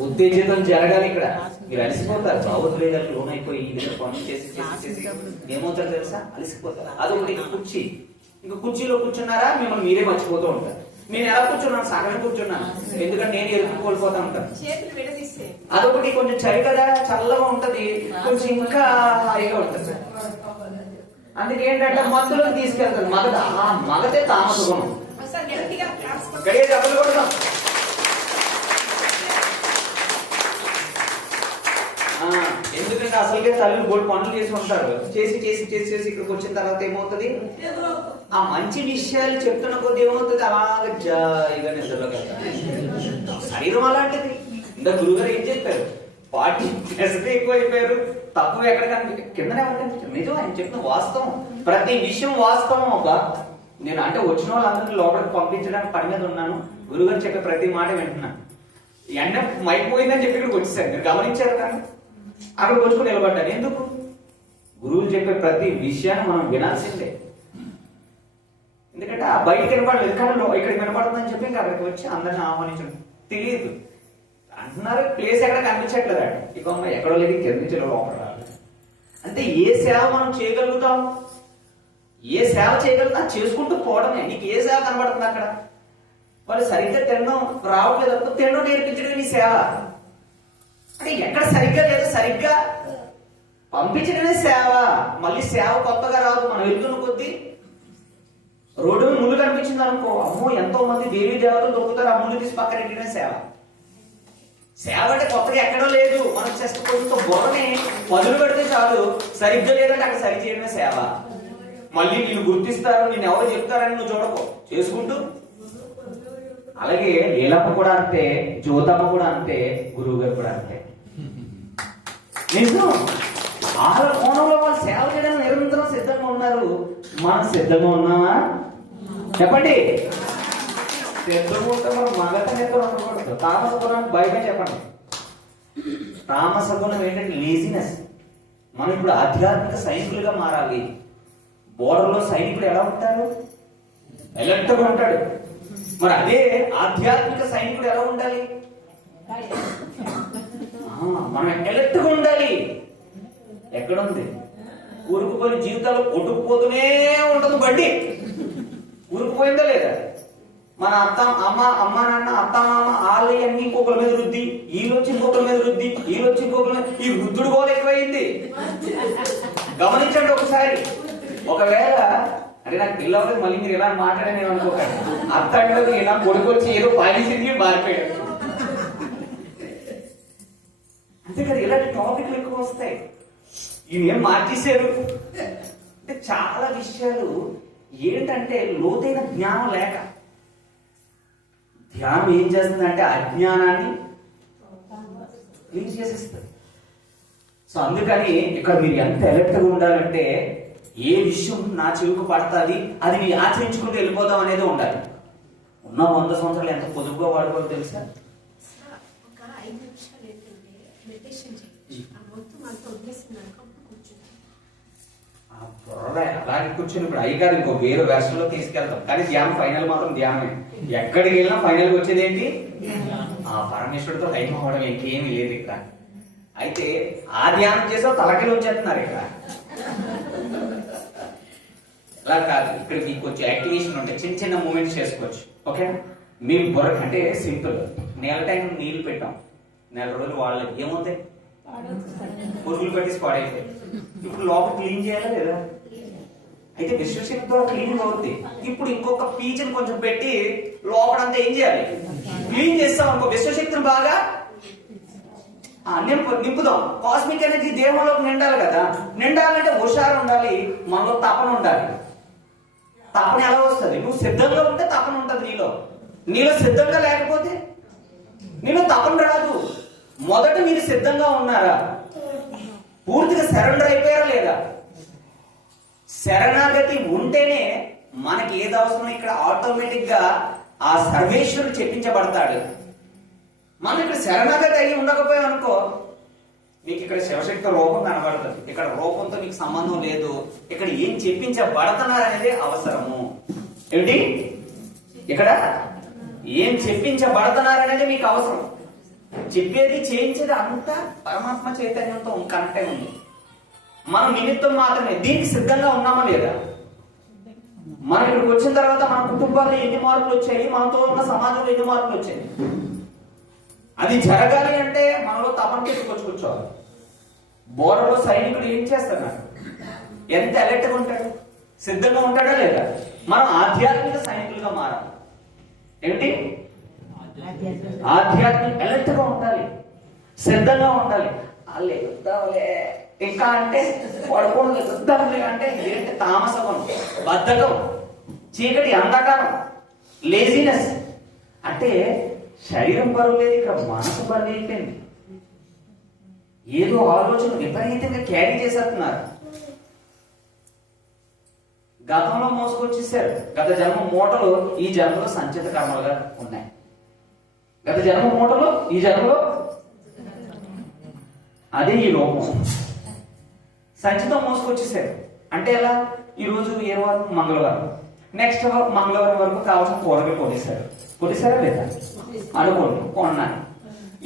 ఉత్తేజితం జరగాలి. ఇక్కడ మీరు అలసిపోతారు. భావోద్వేగాలకు లోన్ అయిపోయి ఈ దగ్గర పనులు చేసి ఏమవుతారు తెలుసా? అలసిపోతారు. అదొకటి. కుర్చీ, ఇంకా కుర్చీలో కూర్చున్నారా మిమ్మల్ని మీరే మర్చిపోతూ ఉంటారు. నేను ఎలా కూర్చున్నాను? సగం కూర్చున్నాను. ఎందుకంటే నేను ఎదురు కోల్పోతా ఉంటాను. అదొకటి. కొంచెం చలి కదా, చల్లగా ఉంటది, కొంచెం ఇంకా హాయిగా ఉంటది. అందుకే ఏంటంటే మత్తులోకి తీసుకెళ్తారు. మగతే తామస గుణం. గడియ డబ్బులు కొడతాం. ఎందుకంటే అసలుకే తల్లి బోర్డు పనులు చేసి ఉంటారు. చేసి ఇక్కడికి వచ్చిన తర్వాత ఏమవుతుంది? ఆ మంచి విషయాలు చెప్తున్న కొద్ది ఏమవుతుంది? అలాగే జాయిగా నిద్రలోకి వెళ్తారు. శరీరం అలాంటిది. ఇంకా గురుగారు ఏం చెప్పారు? పార్టీ ఎక్కువ అయిపోయారు. తప్పు ఎక్కడ కనిపించారు? కిందనే కనిపించారు. నిజం ఆయన చెప్పిన వాస్తవం. ప్రతి విషయం వాస్తవం. నేను అంటే వచ్చిన వాళ్ళందరినీ లోపలికి పంపించడానికి పని మీద ఉన్నాను. గురుగారు చెప్పే ప్రతి మాట వింటున్నాను. ఎండ మైక్ పోయిందని చెప్పి ఇక్కడికి వచ్చేసాను. మీరు గమనించారు కానీ అక్కడికి వచ్చుకుని నిలబడ్డాను. ఎందుకు? గురువులు చెప్పే ప్రతి విషయాన్ని మనం వినాల్సిందే. ఎందుకంటే ఆ బయటకు వినపడలేదు, కానీ ఇక్కడికి వినపడుతుందని చెప్పి ఇంకా అక్కడికి వచ్చి అందరిని ఆహ్వానించడం. తెలియదు అంటున్నారు. ప్లేస్ ఎక్కడ కనిపించట్లేదు. ఇక ఎక్కడో లేదు, కింద నుంచి లోపల రాలేదు. అంటే ఏ సేవ మనం చేయగలుగుతాం? ఏ సేవ చేయగలుగుతాం? చేసుకుంటూ పోవడమే. నీకు ఏ సేవ కనబడుతుంది అక్కడ? వాళ్ళు సరిగ్గా తినడం రావట్లేదు అనుకో, తినడం నేర్పించడం నీ సేవ. అంటే ఎక్కడ సరిగ్గా లేదు, సరిగ్గా పంపించడమే సేవ. మళ్ళీ సేవ కొత్తగా రాదు. మనం వెళ్తున్న కొద్దీ రోడ్డు మీద ముళ్ళు కనిపించింది అనుకో, అమ్మో ఎంతో మంది దేవీ దేవతలు దొరుకుతారు, ఆ ముళ్ళు తీసి పక్కన పెట్టడమే సేవ. సేవ అంటే కొత్తగా ఎక్కడో లేదు. మనం జస్ట్ కొంచెం బుర్రని పదులు పెడితే చాలు. సరిగ్గా లేదంటే అక్కడ సరి చేయడమే సేవ. మళ్ళీ నిన్ను గుర్తిస్తారు, నిన్ను ఎవరు చెప్తారని నువ్వు చూడకు, చేసుకుంటూ. అలాగే లీలమ్మ కూడా అంతే, జ్యోతమ్మ కూడా అంతే, గురువు గారు కూడా అంతే. నిజం. వాళ్ళ కోణంలో వాళ్ళు సేవ చేయడానికి నిరంతరం సిద్ధంగా ఉన్నారు. మనం సిద్ధంగా ఉన్నామా? చెప్పండి. సిద్ధంగా ఉంటే మనం మగత నిద్ర ఉండకూడదు. తామస గుణానికి భయమే. చెప్పండి. తామస గుణం ఏంటంటే లేజినెస్. మనం ఇప్పుడు ఆధ్యాత్మిక సైనికులుగా మారాలి. బోర్డర్లో సైనికుడు ఎలా ఉంటారు? ఎలర్ట్గా ఉంటాడు. మరి అదే ఆధ్యాత్మిక సైనికుడు ఎలా ఉండాలి? మనం ఎలర్ట్గా ఉండాలి. ఎక్కడుంది? ఊరుకుపోయిన జీవితాలు కొట్టుకుపోతూనే ఉంటుంది బండి. ఊరుకుపోయిందా లేదా? మన అమ్మ నాన్న అత్త మామ వాళ్ళు అన్ని ఇంకొకరి మీద రుద్ది, వీళ్ళు వచ్చి ఇంకొకరి మీద రుద్ది, వీళ్ళు వచ్చి ఇంకొకరి మీద. ఈ వృద్ధుడు కూడా ఎక్కువైంది. గమనించండి ఒకసారి. ఒకవేళ అరే నాకు పిల్ల అవ్వలేదు, మళ్ళీ మీరు ఇలా మాట్లాడని అనుకోకండి. అత్తడిలోకి ఇలా కొడుకు వచ్చి ఏదో పాలిసింది మారిపోయాడు. అంతే కదా, ఇలాంటి టాపిక్లు ఎక్కువ వస్తాయి. ఈయన ఏం మార్చేశారు అంటే చాలా విషయాలు ఏంటంటే లోతైన జ్ఞానం లేక. ధ్యానం ఏం చేస్తుందంటే అజ్ఞానాన్ని క్లీన్ చేసేస్తుంది. సో అందుకని ఇక్కడ మీరు ఎంత అలర్ట్గా ఉండాలంటే ఏ విషయం నా చెవికి పడుతుంది అది మీరు ఆచరించుకుంటూ వెళ్ళిపోదాం అనేది ఉండాలి. ఉన్న 100 సంవత్సరాలు ఎంత పొదుపుగా వాడుకోవాలో తెలుసా? ఒక 5 నిమిషాలు ఏంటంటే మెడిటేషన్ చేయండి. ఆ మొత్తం అంతా వదిలేసిందాక కూర్చుంటాం. ఆ బుర్ర అలాగే కూర్చొని ఇప్పుడు అయ్యగారు ఇంకో వేరే వెర్షన్లో తీసుకెళ్తాం. కానీ ధ్యానం ఫైనల్ మాత్రం ధ్యానమే. ఎక్కడికి వెళ్ళినా ఫైనల్ వచ్చేది ఏంటి? ఆ పరమేశ్వరుడితో టైం అవ్వడం, ఇంకేమీ లేదు ఇక్కడ. అయితే ఆ ధ్యానం చేసే తలకిలు వచ్చేస్తున్నారు ఇక్కడ. అలా కాదు, ఇక్కడ మీకు కొంచెం యాక్టివేషన్ ఉంటాయి, చిన్న చిన్న మూమెంట్స్ చేసుకోవచ్చు. ఓకే, మీ బుర్ర అంటే సింపుల్. నెల టైం నీళ్లు పెట్టాం, 4 రోజులు వాళ్ళకి ఏమవుతాయి? పురుగులు పెట్టి పాడైపోయి. ఇప్పుడు లోపల క్లీన్ చేయాలా లేదా? అయితే విశ్వశక్తి ద్వారా క్లీనింగ్ అవుతుంది. ఇప్పుడు ఇంకొక పీచుని కొంచెం పెట్టి లోపలంతా ఏం చేయాలి? క్లీన్ చేస్తాం అనుకో, విశ్వశక్తిని బాగా నింపుదాం. కాస్మిక్ ఎనర్జీ దేహంలోకి నిండాలి కదా. నిండాలంటే హుషారు ఉండాలి, మనలో తపన ఉండాలి. తపన ఎలా వస్తుంది? నువ్వు సిద్ధంగా ఉంటే తపన ఉంటుంది నీలో సిద్ధంగా లేకపోతే నీలో తపన రాదు. మొదట మీరు సిద్ధంగా ఉన్నారా? పూర్తిగా సరెండర్ అయిపోయారా లేదా? శరణాగతి ఉంటేనే మనకి ఏది అవసరం ఇక్కడ ఆటోమేటిక్ గా ఆ సర్వేశ్వరుడు చెప్పించబడతాడు. మనం ఇక్కడ శరణాగతి అయ్యి ఉండకపోయామనుకో, మీకు ఇక్కడ శివశక్తి రూపం కనబడుతుంది. ఇక్కడ రూపంతో మీకు సంబంధం లేదు. ఇక్కడ ఏం చెప్పించబడుతున్నారు అనేది అవసరము. ఏమిటి? ఇక్కడ ఏం చెప్పించబడుతున్నారు అనేది మీకు అవసరం. చెప్పేది చేయించేది అంతా పరమాత్మ చైతన్యంతో కనెక్ట్ అయి ఉంది. మనం నిమిత్తం మాత్రమే. దీనికి సిద్ధంగా ఉన్నామా లేదా? మనం ఇక్కడికి వచ్చిన తర్వాత మన కుటుంబాల్లో ఎన్ని మార్పులు వచ్చాయి, మనతో ఉన్న సమాజంలో ఎన్ని మార్పులు వచ్చాయి? అది జరగాలి అంటే మనలో తపన పెట్టుకొచ్చి కూర్చోవాలి. బోర్డర్లో సైనికుడు ఏం చేస్తున్నాడు? ఎంత అలర్ట్గా ఉంటాడు? సిద్ధంగా ఉంటాడా లేదా? మనం ఆధ్యాత్మిక సైనికులుగా మారాలి. ఏమిటి? ఆధ్యాత్మిక అలర్ట్గా ఉండాలి, సిద్ధంగా ఉండాలి. లేద్దాంలే ఇంకా అంటే పడుకోవడం, లేద్దాంలే అంటే ఇదేంటి? తామసమం, బద్ధకం, చీకటి, అంధకారం, లేజినెస్. అంటే శరీరం బరువు లేదు, ఇక్కడ మనసు బరువు అయిపోయింది. ఏదో ఆలోచన విపరీతంగా క్యారీ చేసేస్తున్నారు. గతంలో మోసుకొచ్చేసారు. గత జన్మ మూటలు ఈ జన్మలో సంచిత కర్మలుగా ఉన్నాయి. గత జన్మ మూటలు ఈ జన్మలో అదే ఈ లోపం సంచితం మోసుకొచ్చేసారు. అంటే ఎలా? ఈరోజు ఏ వారం? మంగళవారం. నెక్స్ట్ మంగళవారం వరకు కావాల్సిన కూరగాయలు కొట్టేశారా లేదా? అనుకోండి, కొన్నాను.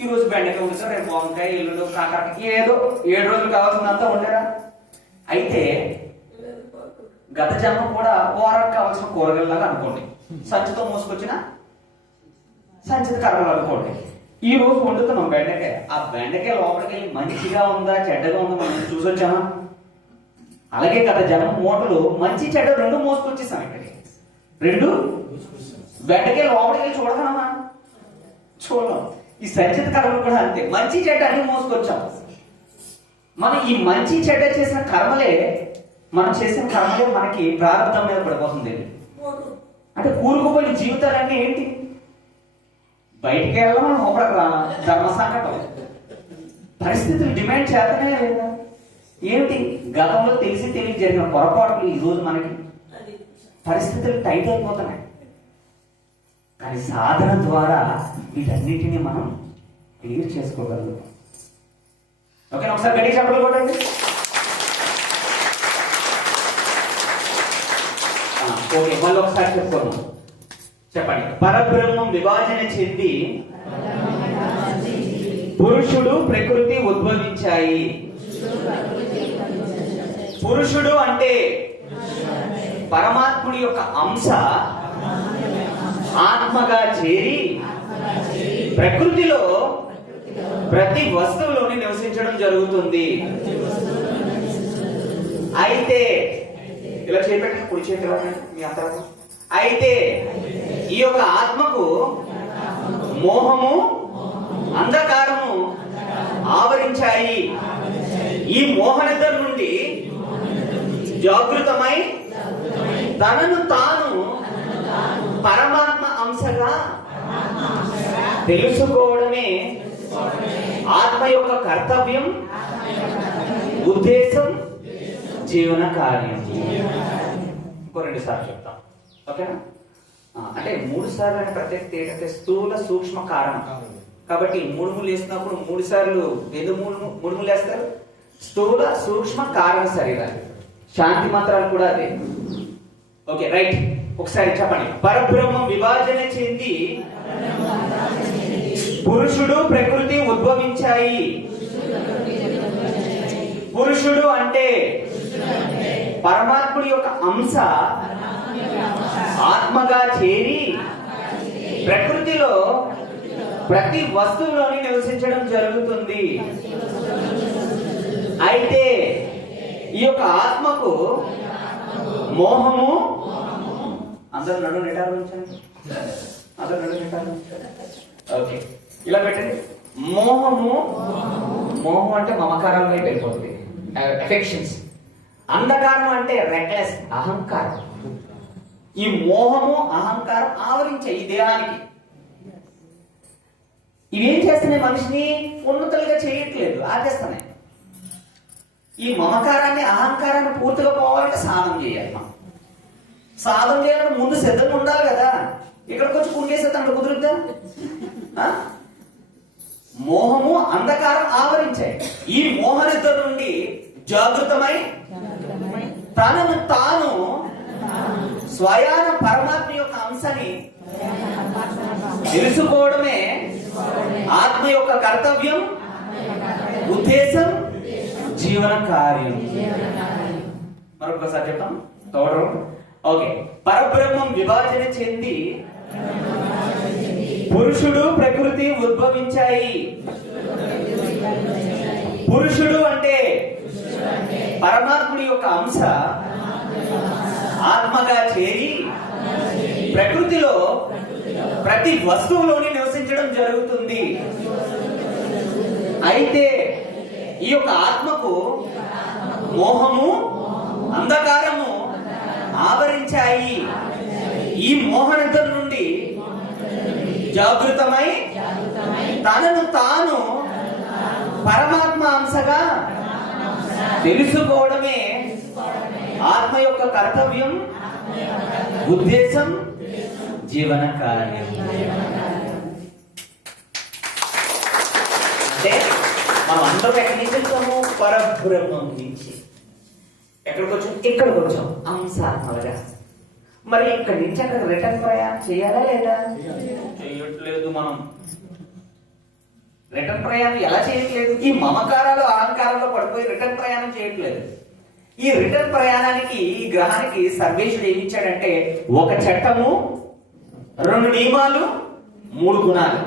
ఈ రోజు బెండకాయ వండుతారు, రేపు వంకాయ, ఎల్లుడు కాకరకాయ, ఏదో 7 రోజులు కావాల్సిందంతా వండారా? అయితే గత జన్మ కూడా వారానికి కావాల్సిన కూరగాయలాగా అనుకోండి. సంచితో మోసుకొచ్చిన సంచిత కర్మలు అనుకోండి. ఈ రోజు వండుతున్నాం బెండకాయ. ఆ బెండకాయ లోపలికి వెళ్ళి మంచిగా ఉందా చెడ్డగా ఉందా మనం చూసొచ్చామా? అలాగే గత జన్మ మూటలు మంచి చెడ్డ 2 మోసుకొచ్చేసాం. ఇక్కడికి 2 బెండకాయ లోపలికి వెళ్ళి చూడగలమా? చూడం. ఈ సంచిత కర్మలు కూడా అంతే, మంచి చెడ్డ అన్ని మోసుకొచ్చాం. మనం ఈ మంచి చెడ్డ చేసిన కర్మలే, మనం చేసిన కర్మలే మనకి ప్రారంభం మీద పడిపోతుంది. అంటే కూరుకుపోయిన జీవితాలన్నీ ఏంటి? బయటికి వెళ్ళడం ఒకటి ధర్మ సంకటం, పరిస్థితులు డిమాండ్ చేతనే లేదా? ఏమిటి? గతంలో తెలిసి తెలియక జరిగిన పొరపాట్లు ఈ రోజు మనకి పరిస్థితులు టైట్ అయిపోతున్నాయి. కానీ సాధన ద్వారా వీటన్నిటిని మనం క్లియర్ చేసుకోగలం. ఓకేనా? ఒకసారి గట్టి చెప్పలు కొట్టండి. ఓకే, మళ్ళీ ఒకసారి చెప్పుకోను. చెప్పండి. పరబ్రహ్మం విభజన చెంది పురుషుడు ప్రకృతి ఉద్భవించాయి. పురుషుడు అంటే పరమాత్ముడి యొక్క అంశ ఆత్మగా చేరి ప్రకృతిలో ప్రతి వస్తువులోని నివసించడం జరుగుతుంది. అయితే ఇలా చేపెట్టి కుడి చేతిలో మీ అంతరం. అయితే ఈ యొక్క ఆత్మకు మోహము అంధకారము ఆవరించాయి. ఈ మోహనిద్ర నుండి జాగృతమై తనను తాను పరమాత్మ అంశగా తెలుసుకోవడమే ఆత్మ యొక్క కర్తవ్యం, ఉద్దేశం, జీవన కార్యం. ఇంకో 2 సార్లు చెప్తాం, ఓకేనా? అంటే 3 సార్లు అనే ప్రత్యేకత ఏంటంటే స్థూల సూక్ష్మ కారణం. కాబట్టి 3 ముళ్ళు వేసినప్పుడు 3 సార్లు ఎందుకు 3 ముళ్ళు వేస్తారు? స్థూల సూక్ష్మ కారణ శరీరాలు. శాంతి మంత్రాలు కూడా అదే. Okay, right. ఒకసారి చెప్పండి. పరబ్రహ్మం విభజన చెంది పురుషుడు ప్రకృతి ఉద్భవించాయి. పురుషుడు అంటే పరమాత్ముడి యొక్క అంశ ఆత్మగా చేరి ప్రకృతిలో ప్రతి వస్తువులోని నివసించడం జరుగుతుంది. అయితే ఈ యొక్క ఆత్మకు మోహము, అందరూ నడు నిటారు ఉంచండి, అందరూ నడు నిటారు ఉంచండి. ఓకే, ఇలా పెట్టండి. మోహం అంటే మమకారం వైపు వెళ్ళిపోతుంది, ఎఫెక్షన్స్. అంధకారం అంటే రెక్లెస్, అహంకారం. ఈ మోహము అహంకారం ఆవరించాయి ఈ దేహానికి. ఇవేం చేస్తున్నాయి? మనిషిని ఉన్నతులుగా చేయట్లేదు, ఆపేస్తున్నాయి. ఈ మమకారాన్ని అహంకారాన్ని పూర్తిగా పోవాలంటే సాధన చేయాలి. మనం సాధన చేయాలంటే ముందు సిద్ధంగా ఉండాలి కదా. ఇక్కడికి వచ్చి కుండేసేద్దాం కుదురుద్దా? మోహము అంధకారం ఆవరించాయి. ఈ మోహనిద్ర నుండి జాగృతమై తనను తాను స్వయాన పరమాత్మ యొక్క అంశాన్ని తెలుసుకోవడమే ఆత్మ యొక్క కర్తవ్యం, ఉద్దేశం, జీవన కార్యం. మరొకసారి చెప్తాం. ఓకే, పరబ్రహ్మం విభజన చెంది పురుషుడు ప్రకృతి ఉద్భవించాయి. పురుషుడు అంటే పరమాత్ముడి యొక్క అంశ ఆత్మగా చేరి ప్రకృతిలో ప్రతి వస్తువులోని నివసించడం జరుగుతుంది. అయితే ఈ యొక్క ఆత్మకు మోహము, అంధకారము ఆవరించాయి. ఈ మోహనిద్ర నుండి జాగృతమై తనను తాను పరమాత్మ అంశగా తెలుసుకోవడమే ఆత్మ యొక్క కర్తవ్యం, ఉద్దేశం, జీవన కార్యం. అంటే మనం అందరం ఎక్కడి నుంచి వచ్చాము? పరబ్రహ్మం నుంచి. ఎక్కడికి వచ్చాం? ఇక్కడికి వచ్చాం అంశాత్మలుగా. మరి ఇక్కడి నుంచి అక్కడ రిటర్న్ ప్రయాణం చేయాలా లేదా? చేయట్లేదు. మనం రిటర్న్ ప్రయాణం ఎలా చేయట్లేదు? ఈ మమకారాలు అహంకారాల్లో పడిపోయి రిటర్న్ ప్రయాణం చేయట్లేదు. ఈ రిటర్న్ ప్రయాణానికి, ఈ గ్రహానికి సర్వేశ్వరుడు ఏమి ఇచ్చాడంటే ఒక చట్టము, 2 నియమాలు, 3 గుణాలు.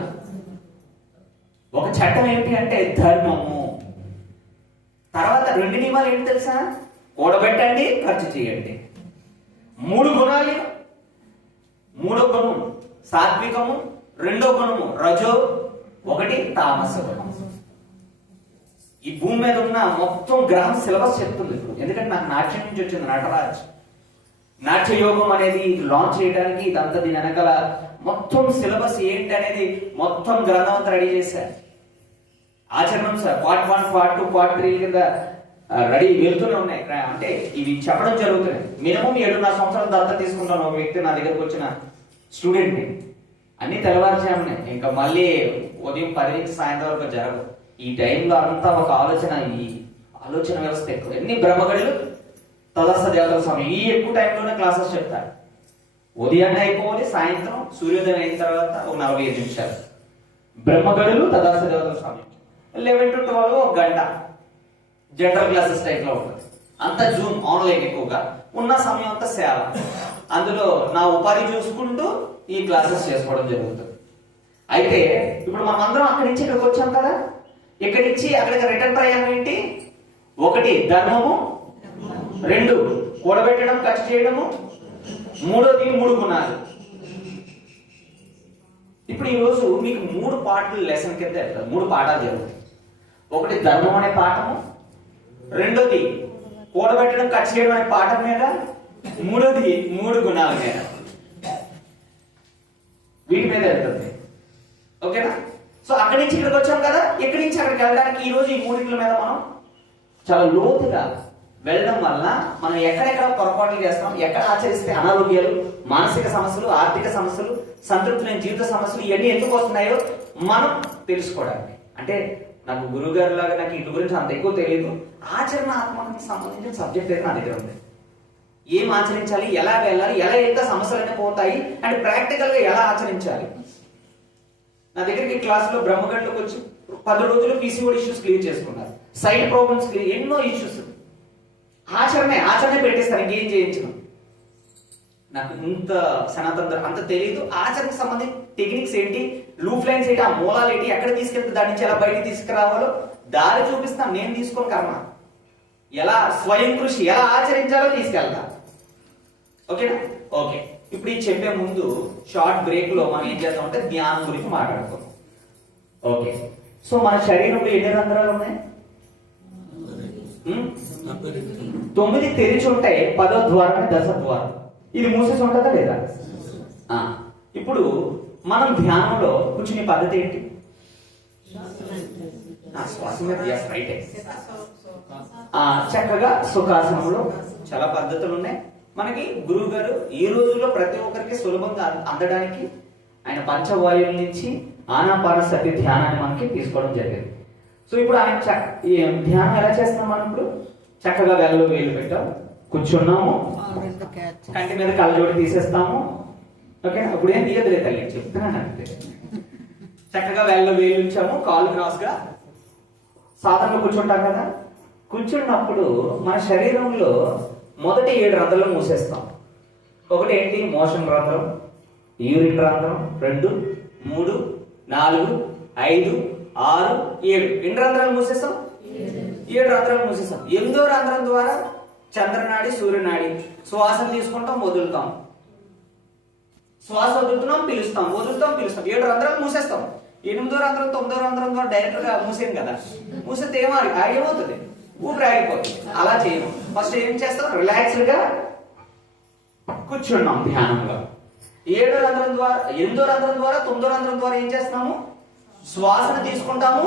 ఒక చట్టం ఏంటి అంటే ధర్మము. తర్వాత 2 నియమాలు ఏంటి తెలుసా? కూడబెట్టండి, ఖర్చు చేయండి. 3 గుణాలు. 3వ గుణం సాత్వికము, 2వ గుణము రజో, 1 తామస గుణం. ఈ భూమి మీద ఉన్న మొత్తం గ్రహం సిలబస్ చెప్తుంది ఇప్పుడు. ఎందుకంటే నాకు నాట్యం నుంచి వచ్చింది, నటరాజ్. నాట్య యోగం అనేది లాంచ్ చేయడానికి ఇదంతా దీని వెనకాల మొత్తం సిలబస్ ఏంటి అనేది మొత్తం గ్రంథం అంతా రెడీ చేశారు. ఆచరణం సార్ పార్ట్ 1, పార్ట్ 2, పార్ట్ 3 కింద రెడీ వెళ్తూనే ఉన్నాయి. అంటే ఇవి చెప్పడం జరుగుతుంది. మినిమం 7.5 సంవత్సరాల తర్వాత తీసుకుంటాను ఒక వ్యక్తి నా దగ్గరకు వచ్చిన స్టూడెంట్ ని. అన్ని తెల్లవారుజామునే, ఇంకా మళ్ళీ ఉదయం 10 నుంచి సాయంత్రం వరకు జరగదు. ఈ టైంలో అంతా ఒక ఆలోచన, ఈ ఆలోచన వ్యవస్థ ఎక్కువ. ఎన్ని బ్రహ్మగడులు, తదస్స దేవతల సమయం, ఈ ఎక్కువ టైంలోనే క్లాసెస్ చెప్తారు. ఉదయాన్నే అయిపోవాలి, సాయంత్రం సూర్యోదయం అయిన తర్వాత ఒక 45 నిమిషాలు బ్రహ్మగడులు, తదస్స దేవతల సమయం. 11 to 12 1 గంట జనరల్ క్లాసెస్ టైప్ లో ఉంటుంది. అంతా జూమ్ ఆన్లైన్, ఎక్కువగా ఉన్న సమయం అంతా సేవ. అందులో నా ఉపాధి చూసుకుంటూ ఈ క్లాసెస్ చేసుకోవడం జరుగుతుంది. అయితే ఇప్పుడు మనం అందరం అక్కడి నుంచి ఇక్కడికి వచ్చాం కదా. ఇక్కడి నుంచి అక్కడికి రిటర్న్ ప్రయాణం ఏంటి? 1 ధర్మము, 2 కూడబెట్టడం, ఖర్చు చేయడము. మూడోది 3 గుణాలు. ఇప్పుడు ఈరోజు మీకు 3 పాటలు లెసన్ కింద 3 పాఠాలు జరుగుతాయి. ఒకటి ధర్మం అనే పాఠము, రెండోది కూడబెట్టడం, ఖర్చు చేయడం అనే పాఠం మీద, మూడోది 3 గుణాల మీద. వీటి మీద వెళ్తుంది. ఓకేనా? సో అక్కడి నుంచి ఇక్కడికి వచ్చాం కదా, ఇక్కడి నుంచి అక్కడికి వెళ్ళడానికి ఈ రోజు ఈ 3 మీద మనం చాలా లోతుగా వెళ్ళడం వల్ల మనం ఎక్కడెక్కడ పొరపాట్లు చేస్తాం, ఎక్కడ ఆచరిస్తే అనారోగ్యాలు, మానసిక సమస్యలు, ఆర్థిక సమస్యలు, సంతృప్తి లేని జీవిత సమస్యలు ఇవన్నీ ఎందుకు వస్తున్నాయో మనం తెలుసుకోవడానికి. అంటే నాకు గురువు గారి లాగా నాకు ఇంటి గురించి అంత ఎక్కువ తెలియదు, ఆచరణాత్మకకి సంబంధించిన సబ్జెక్ట్ అయితే నా దగ్గర ఉంది. ఏం ఆచరించాలి, ఎలా వెళ్ళాలి, ఎలా ఎంత సమస్యలనే పోతాయి అండ్ ప్రాక్టికల్ గా ఎలా ఆచరించాలి. నా దగ్గరికి క్లాసులో బ్రహ్మగంటలోకి వచ్చి 10 రోజులు పీసీఓడి ఇష్యూస్ క్లియర్ చేసుకున్నారు, సైడ్ ప్రాబ్లమ్స్ క్లియర్, ఎన్నో ఇష్యూస్. ఆచరణ పెట్టేస్తారు, ఇంకేం చేయించను. నాకు ఇంత సనాతన అంత తెలియదు. ఆచరణకు సంబంధించి టెక్నిక్స్ ఏంటి, లూప్ లైన్స్ ఏంటి, ఆ మూలాలు ఏంటి, ఎక్కడ తీసుకెళ్తే దాని నుంచి ఎలా బయటికి తీసుకురావాలో దారి చూపిస్తాను. నేను తీసుకోను కర్మ, ఎలా స్వయం కృషి ఎలా ఆచరించాలో తీసుకెళ్తా. ఓకేనా? ఓకే. ఇప్పుడు ఈ చెప్పే ముందు షార్ట్ బ్రేక్ లో మనం ఏం చేద్దాం అంటే ధ్యానం గురించి మాట్లాడుకుందాం. ఓకే. సో మన శరీరంలో ఎన్ని రంధ్రాలు ఉన్నాయి? 9 తెరిచి ఉంటాయి, 10వ ద్వారం దశ ద్వారం. ఇది మూసేసి ఉంటుందా లేదా? ఇప్పుడు మనం ధ్యానంలో కూర్చునే పద్ధతి ఏంటి? శ్వాస మీద రైటే. చక్కగా సుఖాసనంలో చాలా పద్ధతులు ఉన్నాయి మనకి. గురువు గారు ఈ రోజుల్లో ప్రతి ఒక్కరికి సులభంగా అందడానికి ఆయన పంచవాయువుల నుంచి ఆనాపానసతి ధ్యానాన్ని మనకి తీసుకోవడం జరిగింది. సో ఇప్పుడు ఆయన ధ్యానం ఎలా చేస్తున్నాం మనం? ఇప్పుడు చక్కగా వేళ్ళలో వేలు పెట్టాం, కూర్చున్నాము, కంటి మీద కళ్ళజోడి తీసేస్తాము. ఓకే, ఇప్పుడు ఏం తీయదులే తల్లి, చెప్తున్నాను అంతే. చక్కగా వేళ్ళలో వేలు ఉంచాము, కాలు క్రాస్ గా సాధారణంగా కూర్చుంటాం కదా. కూర్చున్నప్పుడు మన శరీరంలో మొదటి 7 రంధ్రాలు మూసేస్తాం. ఒకటి ఏంటి? మోషన్ రంధ్రం, యూరిన్ రంధ్రం, 2, 3, 4, 5, 6, 7. ఎన్ని రంధ్రాలు మూసేస్తాం? 7 రంధ్రాలు మూసేస్తాం. 8వ రంధ్రం ద్వారా చంద్రనాడి, సూర్యనాడి. శ్వాసను తీసుకుంటాం, వదులుతాం, శ్వాస వదులుతున్నాం, పిలుస్తాం, వదులుతాం, పిలుస్తాం. 7 రంధ్రాలు మూసేస్తాం. 8వ రంధ్రం, 9వ రంధ్రం ద్వారా డైరెక్ట్ గా మూసేం కదా. మూసేస్తే ఏమవుతుంది? ఊపిరి ఆగిపోతుంది. అలా చేయము. ఫస్ట్ ఏం చేస్తాం? రిలాక్స్డ్ గా కూర్చున్నాం ధ్యానంలో. 7వ రంధ్రం ద్వారా, 8వ రంధ్రం ద్వారా, 9వ రంధ్రం ద్వారా ఏం చేస్తున్నాము? శ్వాసను తీసుకుంటాము,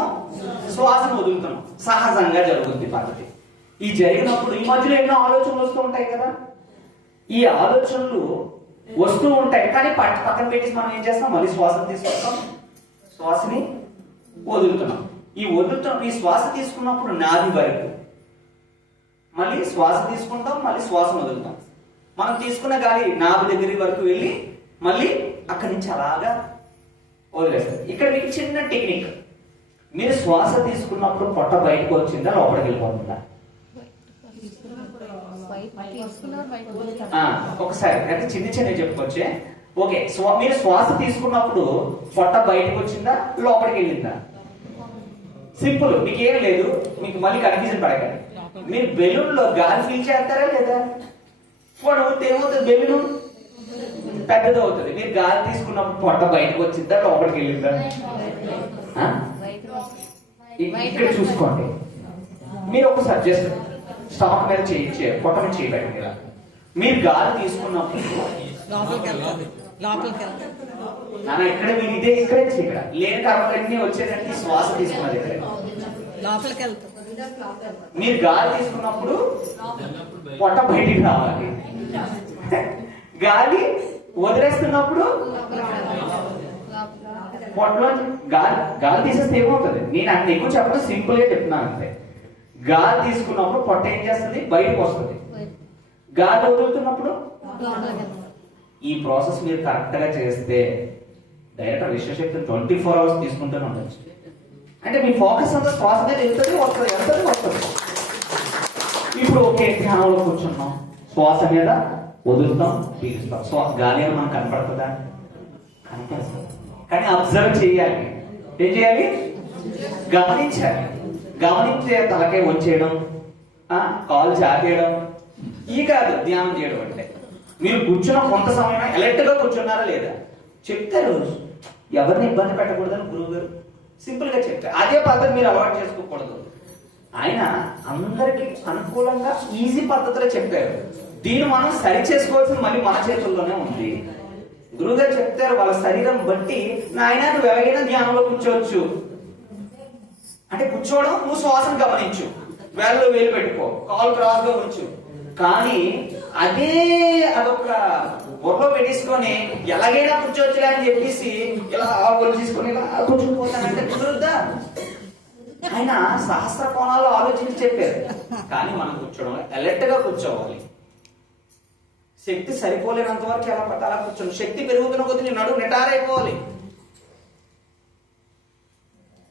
శ్వాసను వదులుతాము. సహజంగా జరుగుతుంది పద్ధతి. ఈ జరిగినప్పుడు ఈ మధ్యలో ఎన్నో ఆలోచనలు వస్తూ ఉంటాయి కదా. ఈ ఆలోచనలు వస్తూ ఉంటాయి, కానీ పక్కన పెట్టేసి మనం ఏం చేస్తాం? మళ్ళీ శ్వాసను తీసుకుంటాం, శ్వాసని వదులుతున్నాం. ఈ శ్వాస తీసుకున్నప్పుడు నాభి వరకు మళ్ళీ శ్వాస తీసుకుంటాం, మళ్ళీ శ్వాసను వదులుతాం. మనం తీసుకున్న గాలి నాభి దగ్గర వరకు వెళ్ళి మళ్ళీ అక్కడి నుంచి అలాగా వదిలేస్తాం. ఇక్కడ మీకు చిన్న టెక్నిక్. మీరు శ్వాస తీసుకున్నప్పుడు పొట్ట బయటకు వచ్చిందా, లోపలికి వెళ్ళిపోతుందా? ఒకసారి అంటే చిన్న చెప్పుకోవచ్చే. ఓకే, మీరు శ్వాస తీసుకున్నప్పుడు పొట్ట బయటకు వచ్చిందా, లోపలికి వెళ్ళిందా? సింపుల్, మీకు ఏం లేదు. మీకు మళ్ళీ కన్ఫ్యూజన్ పడకండి. మీరు బెలూన్ లో గాలి ఫీల్ చేస్తారా లేదా? పొడవుతే ఏమవుతుంది? బెలూన్ పెద్దది అవుతుంది. మీరు గాలి తీసుకున్నప్పుడు పొట్ట బయటకు వచ్చిందా, లోపలికి వెళ్ళిందా? ఇక్కడ చూసుకోండి. మీరు ఒకసారి జస్ట్ స్టమక్ మీద చేయించే, పొట్ట మీద చేయబెట్టండి. మీరు గాలి తీసుకున్నప్పుడు నాన్న ఇక్కడ మీరు ఇదే ఇక్కడే ఇక్కడ లేని కర్మలన్నీ వచ్చేసరికి శ్వాస తీసుకున్నది ఇక్కడ లోపలికి వెళ్తాం. మీరు గాలి తీసుకున్నప్పుడు పొట్ట బయటికి రావాలి. గాలి వదిలేస్తున్నప్పుడు పొట్టలో గాలి తీసేస్తే ఏమవుతుంది? నేను అన్ని ఎక్కువ చెప్పడం సింపుల్ గా చెప్తున్నాను అంతే. గాలి తీసుకున్నప్పుడు పొట్ట ఏం చేస్తుంది? బయటకు వస్తుంది. గాలి వదులుతున్నప్పుడు ఈ ప్రాసెస్ మీరు కరెక్ట్ గా చేస్తే డైరెక్ట్ విశ్వశక్తి 24 hours తీసుకుంటూనే ఉండొచ్చు. అంటే మీ ఫోకస్ అంతా శ్వాస మీద వెళ్తుంది, వస్తుంది. ఇప్పుడు ఒకే ధ్యానంలో కూర్చున్నాం, శ్వాస మీద వదులుతాం, పీలుస్తాం. గాలి అని మనకు కనపడుతుందా? కనపడుతుంది. కానీ అబ్జర్వ్ చేయాలి. ఏం చేయాలి? గమనించాలి. గమనించే తలకాయ వచ్చేయడం, కాలు చాపేయడం, ఈ కాదు ధ్యానం చేయడం అంటే. మీరు కూర్చున్న కొంత సమయం అలర్ట్ గా కూర్చున్నారా లేదా చెప్తారు. ఎవరిని ఇబ్బంది పెట్టకూడదని గురువు గారు సింపుల్ గా చెప్తారు. అదే పద్ధతి మీరు అలవాటు చేసుకోకూడదు. ఆయన అందరికి అనుకూలంగా ఈజీ పద్ధతిలో చెప్పారు. దీన్ని మనం సరి చేసుకోవాల్సింది మళ్ళీ మన చేతుల్లోనే ఉంది. గురువు గారు చెప్తారు వాళ్ళ శరీరం బట్టి నాయన నువ్వు ఎవరైనా ధ్యానంలో కూర్చోవచ్చు అంటే కూర్చోవడం, నువ్వు శ్వాసను గమనించు, వేళ్ళు వేలు పెట్టుకో, కాలు క్రాస్ గా ఉంచు. కానీ అదే అదొక బొర్రలో పెట్టేసుకొని ఎలాగైనా కూర్చోవచ్చులే అని చెప్పేసి ఇలా ఒళ్ళు తీసుకొని ఇలా కూర్చుకుపోతానంటే కుదురుద్దా? ఆయన సహస్ర కోణాల్లో ఆలోచించి చెప్పారు. కానీ మనం కూర్చోవడం అలర్ట్ గా కూర్చోవాలి. శక్తి సరిపోలేనంత వరకు ఎలా పడితే అలా కూర్చోండి. శక్తి పెరుగుతున్న కొద్ది నీ నడుము నిటారైపోవాలి.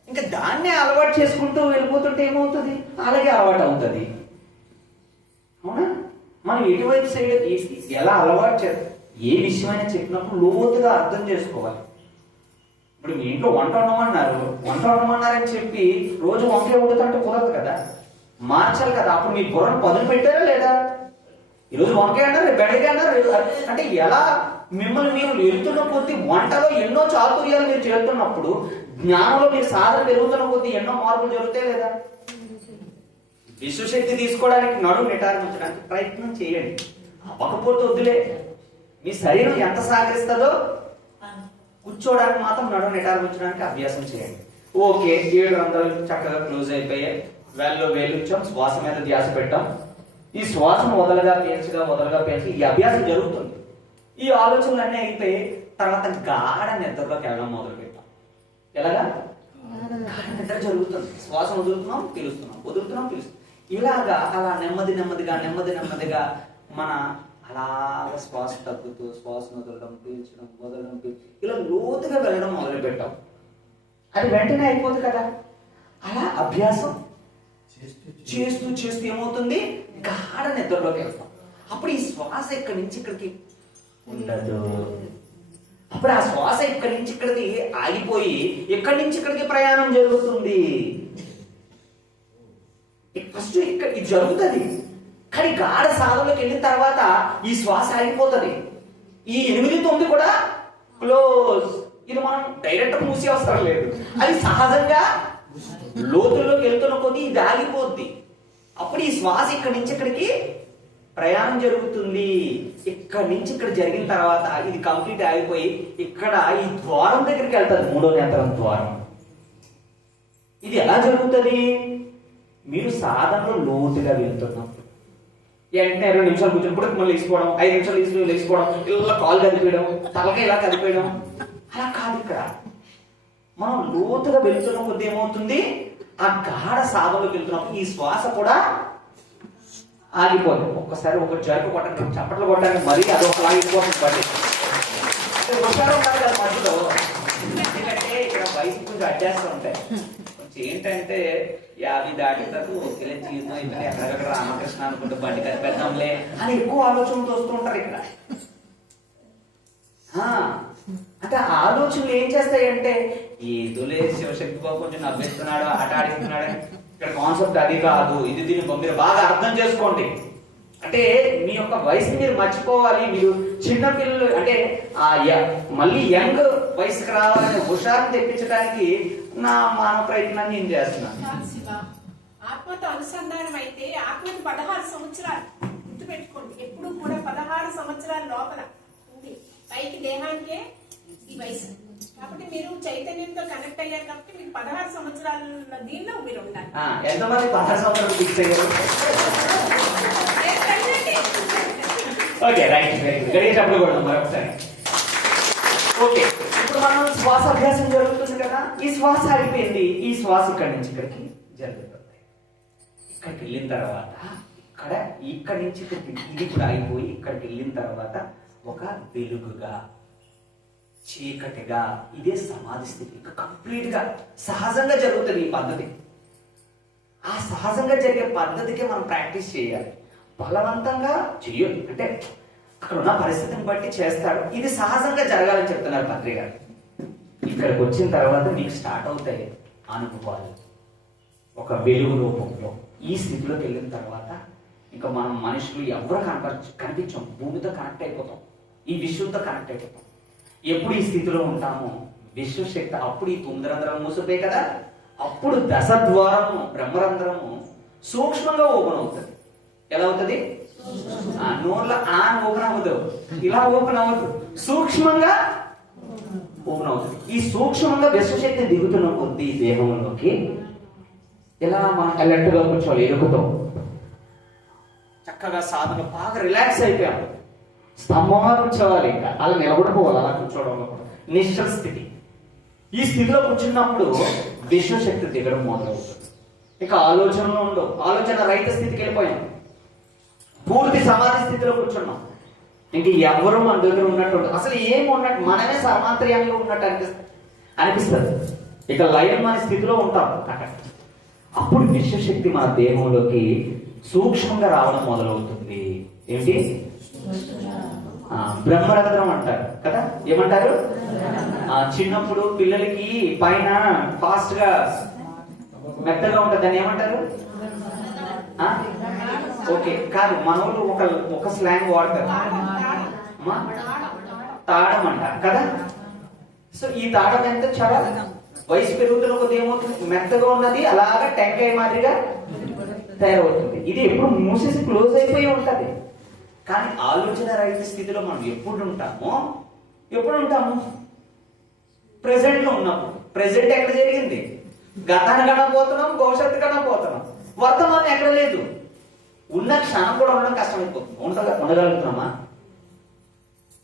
ఇంకా దాన్నే అలవాటు చేసుకుంటూ వెళ్ళిపోతుంటే ఏమవుతుంది? అలాగే అలవాటు అవుతుంది. అవునా? మనం ఎటువైపు సైడ్ ఎలా అలవాటు చేయాలి? ఏ విషయమైనా చెప్పినప్పుడు లోతుగా అర్థం చేసుకోవాలి. ఇప్పుడు మీ ఇంట్లో వంట వండమన్నారని చెప్పి రోజు వంకాయ వండుతుంటే కుదరదు కదా, మార్చాలి కదా. అప్పుడు మీ బుర్రను పదును పెట్టారా లేదా? ఈరోజు వంకాయ అన్నారు, రేపు బెండకాయ అన్నారు. అంటే ఎలా మిమ్మల్ని మీరు వెళ్తున్న కొద్దీ వంటలో ఎన్నో చాతుర్యాలు మీరు చేరుతున్నప్పుడు జ్ఞానంలో మీరు సాధన పెరుగుతున్న కొద్దీ ఎన్నో మార్పులు జరుగుతాయి లేదా? విశ్వశక్తి తీసుకోవడానికి నడుము నిటారించడానికి ప్రయత్నం చేయండి. అవ్వకపోతే వద్దులే. మీ శరీరం ఎంత సహకరిస్తుందో కూర్చోవడానికి మాత్రం నడుము నిటారించడానికి అభ్యాసం చేయండి. ఓకే, 700 చక్కగా క్లోజ్ అయిపోయాయి. వేళ్ళు వేలుచ్చాం, శ్వాస మీద ధ్యాస పెట్టాం. ఈ శ్వాసను వదలగా పేల్చి ఈ అభ్యాసం జరుగుతుంది. ఈ ఆలోచనలన్నీ అయిపోయి తర్వాత గాఢ నిద్రలోకి వెళ్ళడం మొదలు పెట్టాం. ఎలాగా? నిద్ర జరుగుతుంది. శ్వాస వదులుతున్నాం, వదులుతున్నాం. ఇలాగా అలా నెమ్మదిగా మన అలాగ శ్వాస తగ్గుతూ శ్వాసను వదలడం, పీల్చడం, ఇలా లోతుగా వెళ్ళడం మొదలు పెట్టాం. అది వెంటనే అయిపోదు కదా. అలా అభ్యాసం చేస్తూ ఏమవుతుంది? గాఢ నిద్రలోకి వెళ్తాం. అప్పుడు ఈ శ్వాస ఇక్కడి నుంచి ఇక్కడికి ఉండదు. అప్పుడు ఆ శ్వాస ఇక్కడి నుంచి ఇక్కడికి ఆగిపోయి ఇక్కడి నుంచి ఇక్కడికి ప్రయాణం జరుగుతుంది. ఫస్ట్ ఇక్కడ ఇది జరుగుతుంది. కానీ గాఢ సాధనలోకి వెళ్ళిన తర్వాత ఈ శ్వాస ఆగిపోతుంది. ఈ 8-9 కూడా క్లోజ్. ఇది మనం డైరెక్ట్ మూసి అవసరం లేదు. అది సహజంగా లోతుల్లోకి వెళ్తున్న కొద్దీ ఇది ఆగిపోద్ది. అప్పుడు ఈ శ్వాస ఇక్కడి నుంచి ఇక్కడికి ప్రయాణం జరుగుతుంది. ఇక్కడి నుంచి ఇక్కడ జరిగిన తర్వాత ఇది కంప్లీట్ ఆగిపోయి ఇక్కడ ఈ ద్వారం దగ్గరికి వెళ్తుంది, 3వ నేత్రం ద్వారం. ఇది ఎలా జరుగుతుంది? మీరు సాధనలో లోతుగా వెళ్తున్నప్పుడు వెంటనే 20 నిమిషాలు కూర్చొని మళ్ళీ లేచిపోవడం, 5 నిమిషాలు లేచిపోవడం, ఇలా కాలు కదిపేయడం, తలక ఇలా కదిపేయడం, అలా కాదు. ఇక్కడ మనం లోతుగా వెళ్తున్న కొద్ది ఏమవుతుంది? ఆ గాఢ సాధనలోకి వెళ్తున్నప్పుడు ఈ శ్వాస కూడా ఆగిపోతుంది. ఒక్కసారి ఒక జరుపు కొట్టడానికి, చప్పట్లు కొట్టడానికి మరీ అదొక ఆగిపోతుంది. బట్టి ఒకసారి కదా మధ్యలో. ఎందుకంటే ఇక్కడ వయసు కొంచెం అడ్జస్ట్ ఉంటాయి. కొంచెం ఏంటంటే 50 దాటితారు, ఒకేలే జీవితం ఇక్కడ ఎక్కడెక్కడ రామకృష్ణ అనుకుంటూ బండి కనిపెడతాంలే అని ఎక్కువ ఆలోచనలు వస్తూ ఉంటారు ఇక్కడ. అంటే ఆలోచనలు ఏం చేస్తాయంటే ఏదోలే శివశక్తి బాబు కొంచెం నవ్విస్తున్నాడు, ఆట ఆడిస్తున్నాడు. ఇక్కడ కాన్సెప్ట్ అది కాదు. ఇది దీన్ని మీరు బాగా అర్థం చేసుకోండి. అంటే మీ యొక్క వయసుని మీరు మర్చిపోవాలి. మీరు చిన్నపిల్లలు అంటే మళ్ళీ యంగ్ వయసుకి రావాలనే హుషారుని తెప్పించడానికి నా మానవ ప్రయత్నాన్ని నేను చేస్తున్నాను. ఆత్మతో అనుసంధానం అయితే ఆత్మకి 16 సంవత్సరాలు గుర్తుపెట్టుకోండి. ఎప్పుడు కూడా 16 సంవత్సరాల లోపల ఉంది. పైకి దేహానికే ఈ వయసు. కాబట్టి మీరు చైతన్యంతో కనెక్ట్ అయ్యారు కాబట్టి మీకు 16 సంవత్సరాల దీనిలో మీరు ఉండాలి. ఎంతమంది 16 సంవత్సరాలు ఫిక్స్ అయ్యారు? Okay, right. గడిచేటప్పుడు కూడా మరొకసారి. ఓకే, ఇప్పుడు మనం శ్వాస అభ్యాసం జరుగుతుంది కదా. ఈ శ్వాస అయిపోయింది. ఈ శ్వాస ఇక్కడి నుంచి ఇక్కడికి జరుగుతుంది. ఇక్కడికి వెళ్ళిన తర్వాత ఇక్కడి నుంచి ఇక్కడికి ఇది కూడా అయిపోయి ఇక్కడికి వెళ్ళిన తర్వాత ఒక వెలుగుగా, చీకటిగా, ఇదే సమాధి స్థితి. కంప్లీట్ గా సహజంగా జరుగుతుంది ఈ పద్ధతి. ఆ సహజంగా జరిగే పద్ధతికి మనం ప్రాక్టీస్ చేయాలి. బలవంతంగా చెయ్యొద్దు. అంటే అక్కడ ఉన్న పరిస్థితిని బట్టి చేస్తాడు. ఇది సహజంగా జరగాలని చెప్తున్నారు పత్రి గారు. ఇక్కడికి వచ్చిన తర్వాత మీకు స్టార్ట్ అవుతాయి అనుభవాలు ఒక వెలుగు రూపంలో. ఈ స్థితిలోకి వెళ్ళిన తర్వాత ఇంకా మనం మనుషులు ఎవరు కనిపించాం, భూమితో కనెక్ట్ అయిపోతాం, ఈ విశ్వంతో కనెక్ట్ అయిపోతాం. ఎప్పుడు ఈ స్థితిలో ఉంటామో విశ్వశక్తి అప్పుడు ఈ 9 రంధ్రాలు మూసిపోయి కదా, అప్పుడు దశ ద్వారము బ్రహ్మరంధ్రము సూక్ష్మంగా ఓపెన్ అవుతుంది. ఎలా అవుతుంది? నోర్లో ఓపెన్ అవ్వదు, ఇలా ఓపెన్ అవ్వదు, సూక్ష్మంగా ఓపెన్ అవుతుంది. ఈ సూక్ష్మంగా విశ్వశక్తి దిగుతున్న కొద్ది దేహంలోకి ఇలా మనం అలర్ట్ గా కూర్చోవాలి. ఎరుకుతో చక్కగా సాధన బాగా రిలాక్స్ అయిపోయాం. స్తంభంగా కూర్చోవాలి, ఇంకా అలా నిలబడిపోవాలి. అలా కూర్చోవడంలో నిశ్చల స్థితి. ఈ స్థితిలో కూర్చున్నప్పుడు విశ్వశక్తి దిగడం మొదలవుతుంది. ఇక ఆలోచనలు ఉండవు, ఆలోచన రహిత స్థితికి వెళ్ళిపోయాం, పూర్తి సమాధి స్థితిలో కూర్చున్నాం. ఇంక ఎవరు మన దగ్గర ఉన్నట్టు అసలు ఏమి ఉన్నట్టు, మనమే సర్వాంతర్యంగా ఉన్నట్టు అనిపిస్తుంది. ఇక లయం మన స్థితిలో ఉంటాం అక్కడ. అప్పుడు విశ్వశక్తి మన దేహంలోకి సూక్ష్మంగా రావడం మొదలవుతుంది. ఏంటి? బ్రహ్మరంధ్రం అంటారు కదా. ఏమంటారు? చిన్నప్పుడు పిల్లలకి పైన ఫాస్ట్ గా మెత్తగా ఉంటుంది, దాన్ని ఏమంటారు? ఓకే కాదు, మన వాళ్ళు ఒక స్లాంగ్ వాడతారు, తాడం అంటారు కదా. సో ఈ తాడం ఎంత చాలా వయసు పెరుగుతున్న కొద్ది ఏమవుతుంది, మెత్తగా ఉన్నది అలాగా టెంకాయ మాదిరిగా తయారవుతుంది. ఇది ఎప్పుడు మూసేసి క్లోజ్ అయిపోయి ఉంటది. కానీ ఆలోచన రహిత స్థితిలో మనం ఎప్పుడు ఉంటాము? ప్రెసెంట్ లో ఉన్నప్పుడు. ప్రెసెంట్ ఎక్కడ జరిగింది? గతాన్ని కనపోతున్నాం, భవిష్యత్తు కనపోతున్నాం, వర్తమానం ఎక్కడ లేదు. ఉన్న క్షణం కూడా ఉండడం కష్టమైపోతుంది. ఉండగలుగుతున్నామా?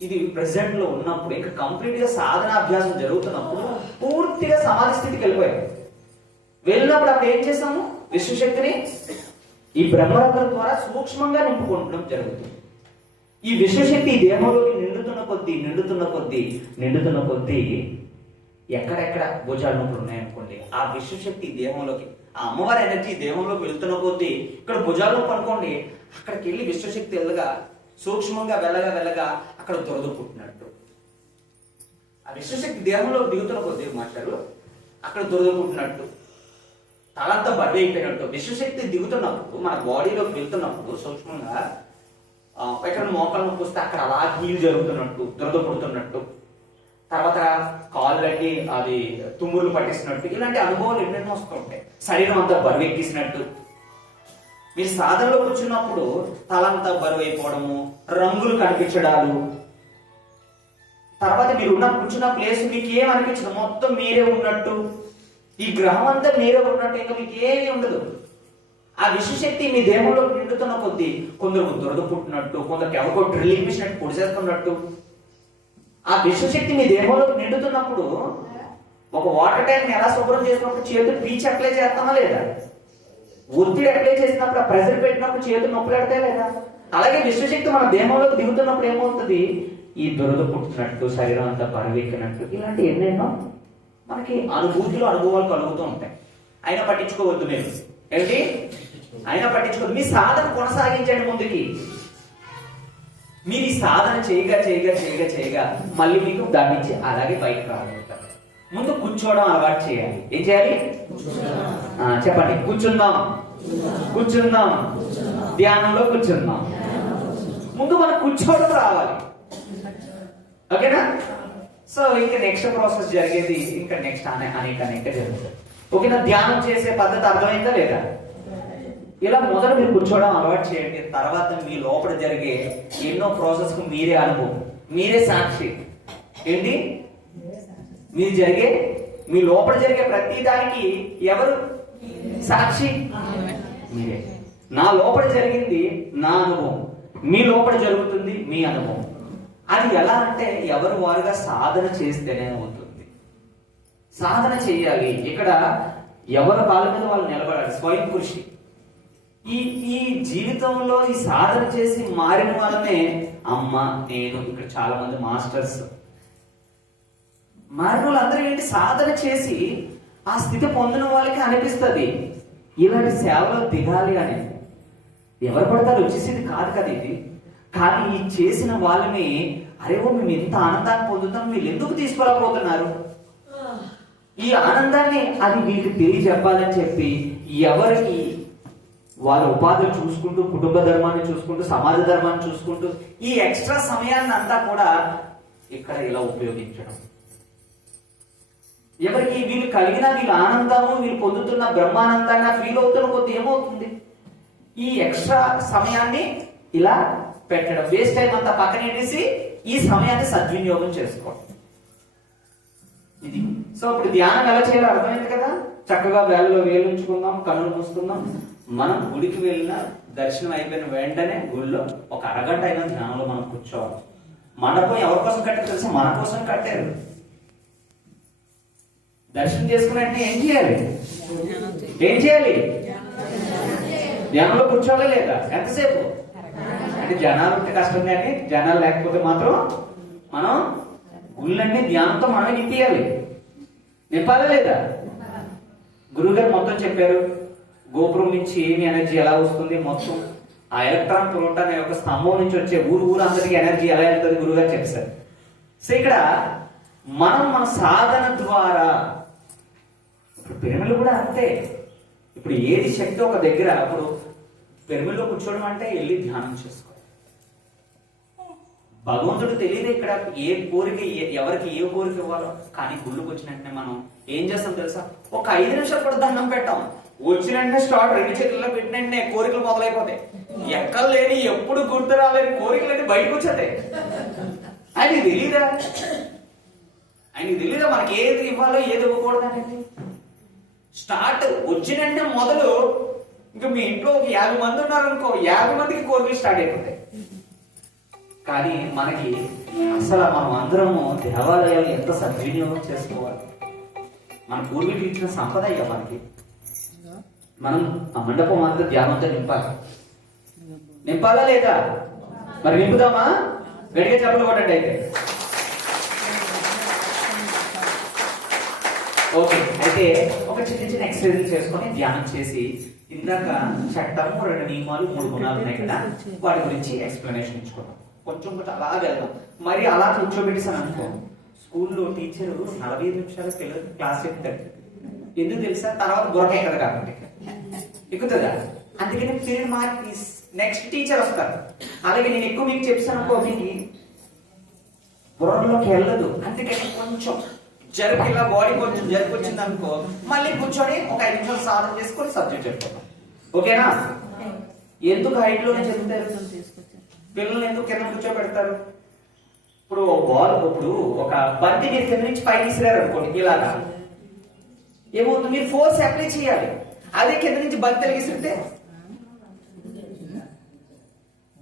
ఇది ప్రెసెంట్ లో ఉన్నప్పుడు, ఇంకా కంప్లీట్ గా సాధనాభ్యాసం జరుగుతున్నప్పుడు పూర్తిగా సమాధి స్థితికి వెళ్ళినప్పుడు అప్పుడు ఏం చేస్తాము? విశ్వశక్తిని ఈ బ్రహ్మరంధ్రం ద్వారా సూక్ష్మంగా నింపుకుంటడం జరుగుతుంది. ఈ విశ్వశక్తి ఈ దేహంలోకి నిండుతున్న కొద్దీ ఎక్కడెక్కడ భుజాలు నొప్పులు ఉన్నాయనుకోండి, ఆ విశ్వశక్తి దేహంలోకి, ఆ అమ్మవారి ఎనర్జీ దేహంలోకి వెళ్తున్న కొద్దీ ఇక్కడ భుజాలు నొప్పి అనుకోండి, అక్కడికి వెళ్ళి విశ్వశక్తి వెళ్ళగా సూక్ష్మంగా వెళ్ళగా అక్కడ దురద పుట్టినట్టు. ఆ విశ్వశక్తి దేహంలో దిగుతున్న కొద్దీ మాట్లాడు, అక్కడ దురద పుట్టినట్టు, తలంతా బడ్డ అయిపోయినట్టు. విశ్వశక్తి దిగుతున్నప్పుడు మన బాడీలోకి వెళ్తున్నప్పుడు సూక్ష్మంగా ఎక్కడ మోకాలు నొప్పి వస్తే అక్కడ అలా హీల్ జరుగుతున్నట్టు, దురద పుడుతున్నట్టు, తర్వాత కాళ్ళకి అది తుమ్ములు పట్టిస్తున్నట్టు, ఇలాంటి అనుభవాలు ఎన్నెన్నో వస్తుంటాయి. శరీరం అంతా బరువు ఎక్కిసినట్టు. మీరు సాధనలో కూర్చున్నప్పుడు తలంతా బరువు అయిపోవడము, రంగులు కనిపించడాలు, తర్వాత మీరు కూర్చున్న ప్లేస్ మీకు ఏమనిపించదు, మొత్తం మీరే ఉన్నట్టు, ఈ గ్రహం అంతా మీరే ఉన్నట్టు, ఇంకా మీకు ఏమీ ఉండదు. ఆ విశ్వశక్తి మీ దేహంలో నిండుతున్న కొద్దీ కొందరికి దురద పుట్టినట్టు, కొందరికి ఎవరికో డ్రిల్లింగ్ మిషన్ పొడిచేస్తున్నట్టు. ఆ విశ్వశక్తి మీ దేహంలో నిండుతున్నప్పుడు ఒక వాటర్ ట్యాంక్ ఎలా శుభ్రం చేసినప్పుడు చేతులు పీచి అప్లై చేస్తామా లేదా? ఒత్తిడి అప్లై చేసినప్పుడు, ఆ ప్రెషర్ పెట్టినప్పుడు చేతులు నొప్పి పెడతాయి లేదా? అలాగే విశ్వశక్తి మన దేహంలోకి దిగుతున్నప్పుడు ఏమవుతుంది? ఈ దురద పుట్టినట్టు, శరీరం అంతా బరువెక్కినట్టు, ఇలాంటి ఎన్నెన్నో మనకి అనుభవాలు కలుగుతూ ఉంటాయి. అయినా పట్టించుకోవద్దు. మీరు ఏంటి? అయినా పట్టించుకోవద్దు. మీ సాధన కొనసాగించండి ముందుకి. మీరు ఈ సాధన చేయగా మళ్ళీ మీకు దాని నుంచి అలాగే బయటకు రాగలుగుతారు. ముందు కూర్చోవడం అలవాటు చేయాలి. ఏం చేయాలి? చెప్పండి. కూర్చుందాం, ధ్యానంలో కూర్చుందాం. ముందు మనం కూర్చోవడం రావాలి. ఓకేనా? సో ఇంకా నెక్స్ట్ ప్రాసెస్ జరిగేది ఇంకా నెక్స్ట్ అనేక జరుగుతుంది. ఓకేనా? ధ్యానం చేసే పద్ధతి అర్థమైందా లేదా? ఇలా మొదలు మీరు కూర్చోవడం అలవాటు చేయండి. తర్వాత మీ లోపల జరిగే ఎన్నో ప్రాసెస్ కు మీరే అనుభవం, మీరే సాక్షి. ఏంటి? మీ లోపల జరిగే ప్రతి దానికి ఎవరు సాక్షి? మీరే. నా లోపల జరిగింది నా అనుభవం, మీ లోపల జరుగుతుంది మీ అనుభవం. అది ఎలా అంటే ఎవరు వారుగా సాధన చేస్తేనే అవుతుంది. సాధన చేయాలి. ఇక్కడ ఎవరి కాళ్ళ మీద వాళ్ళు నిలబడాలి. స్వయం కృషి. ఈ జీవితంలో ఈ సాధన చేసి మారిన వాళ్ళనే అమ్మ, నేను, ఇక్కడ చాలా మంది మాస్టర్స్ మారిన వాళ్ళందరూ ఏంటి? సాధన చేసి ఆ స్థితి పొందిన వాళ్ళకి అనిపిస్తుంది ఇలాంటి సేవలో దిగాలి అని. ఎవరు పడతారు? వచ్చేసింది కాదు కదా ఇది. కానీ ఈ చేసిన వాళ్ళని, అరేవో మేము ఎంత ఆనందాన్ని పొందుతాం, వీళ్ళు ఎందుకు తీసుకోలేకపోతున్నారు? ఈ ఆనందాన్ని అది వీళ్ళకి తెలియజెప్పాలని చెప్పి ఎవరికి వాళ్ళ ఉపాధులు చూసుకుంటూ, కుటుంబ ధర్మాన్ని చూసుకుంటూ, సమాజ ధర్మాన్ని చూసుకుంటూ ఈ ఎక్స్ట్రా సమయాన్ని అంతా కూడా ఇక్కడ ఇలా ఉపయోగించడం. ఎవరికి వీళ్ళు కలిగిన వీళ్ళు ఆనందము, వీళ్ళు పొందుతున్న బ్రహ్మానందాన్ని ఫీల్ అవుతున్న కొద్ది ఏమవుతుంది, ఈ ఎక్స్ట్రా సమయాన్ని ఇలా పెట్టడం, వేస్ట్ టైం అంతా పక్కన పెట్టేసి ఈ సమయాన్ని సద్వినియోగం చేసుకోవడం. ఇది సో ఇప్పుడు ధ్యానం ఎలా చేయాలో అర్థమైంది కదా. చక్కగా వేలలో వేలు ఉంచుకుందాం, కన్నులు మూసుకుందాం. మనం గుడికి వెళ్ళిన దర్శనం అయిపోయిన వెంటనే గుడిలో ఒక అరగంట అయినా ధ్యానంలో మనం కూర్చోవాలి. మండపం ఎవరి కోసం కట్టారు తెలుసా? మన కోసం కట్టారు. దర్శనం చేసుకున్నట్టు ఏం చేయాలి? ఏం చేయాలి? ధ్యానంలో కూర్చోవాలి లేదా? ఎంతసేపు అంటే జనాలు ఉంటే కష్టం, కానీ జనాలు లేకపోతే మాత్రం మనం గుళ్ళన్నీ ధ్యానంతో మనమే నింపేయాలి. నింపాలా లేదా? గురువుగారు మొత్తం చెప్పారు, గోపురం నుంచి ఏమి ఎనర్జీ ఎలా వస్తుంది, మొత్తం ఆ ఎలక్ట్రాన్ ప్రోటాన్ అనే ఒక స్తంభం నుంచి వచ్చే ఊరు అందరికి ఎనర్జీ ఎలా వెళ్తుంది గురువుగారు చెప్పారు. సో ఇక్కడ మనం మన సాధన ద్వారా, ఇప్పుడు పిరమిడ్లు కూడా అంతే. ఇప్పుడు ఏది శక్తి ఒక దగ్గర, అప్పుడు పిరమిడ్లో కూర్చోవడం అంటే వెళ్ళి ధ్యానం చేసుకోవాలి. భగవంతుడు తెలియదు ఇక్కడ ఏ కోరిక, ఎవరికి ఏ కోరిక ఇవ్వాలో. కానీ గుళ్ళుకి వచ్చిన వెంటనే మనం ఏం చేస్తాం తెలుసా? ఒక 5 నిమిషాలు కూడా దండం పెట్టాం, వచ్చిన వెంటనే స్టార్ట్, 2 చేతుల్లో పెట్టిన వెంటనే కోరికలు మొదలైపోతాయి. ఎక్కడ లేని, ఎప్పుడు గుర్తు రాలేని కోరికలు బయటకు వచ్చేస్తాయి. ఆయనకి తెలీదా? ఆయనకి తెలీదా మనకి ఏది ఇవ్వాలో ఏది ఇవ్వకూడదు అనేది? స్టార్ట్ వచ్చిన వెంటనే మొదలు. ఇంకా మీ ఇంట్లో ఒక 50 మంది ఉన్నారు అనుకో, 50 మందికి కోరికలు స్టార్ట్ అయిపోతాయి. కానీ మనకి అసలు మనం అందరము దేవాలయాలు ఎంత సద్వినియోగం చేసుకోవాలి. మన పూర్వీకులు ఇచ్చిన సంపద ఇక మనకి. మనం ఆ మండపం అంతా ధ్యానంతో నింపాలి. నింపాలా లేదా? మరి నింపుదామా? గట్టిగా చెప్పలు కొట్టండి అయితే. ఓకే, అయితే ఒక చిన్న చిన్న ఎక్సర్సైజ్ చేసుకొని ధ్యానం చేసి, ఇందాక చట్టము 2 నియమాలు 3 గుణాలు ఉన్నాయి కదా, వాటి గురించి ఎక్స్ప్లెనేషన్ ఇచ్చుకుందాం. కొంచెం అలా వెళ్దాం. మరి అలా కూర్చోబెట్టేసాను అనుకో, స్కూల్లో టీచరు 45 నిమిషాలు పిల్లలు క్లాస్ చెప్తారు. ఎందుకు తెలుసా? తర్వాత బుర్రక ఎక్కదు కాబట్టి. ఎక్కుతుందా? అందుకని పీరియడ్ మార్క్ నెక్స్ట్ టీచర్ వస్తారు. అలాగే నేను ఎక్కువ మీకు చెప్తాను అనుకో, మీకు బుర్రలోకి వెళ్ళదు. అందుకని కొంచెం జరుపు, ఇలా బాడీ కొంచెం జరుపు వచ్చింది అనుకో, మళ్ళీ కూర్చొని ఒక 5 నిమిషాలు సాధన చేసుకొని సబ్జెక్ట్ చెప్పుకుందాం. ఓకేనా? ఎందుకు హైట్ లోనే చెప్తారు? పిల్లల్ని ఎందుకు కింద కూర్చోబెడతారు? ఇప్పుడు ఒక బంతి మీరు కింద నుంచి పైకి విసిరారు అనుకోండి, ఇలాగా ఏమవుతుంది? మీరు ఫోర్స్ అప్లై చేయాలి. అదే కింద నుంచి బంతి విసిరితే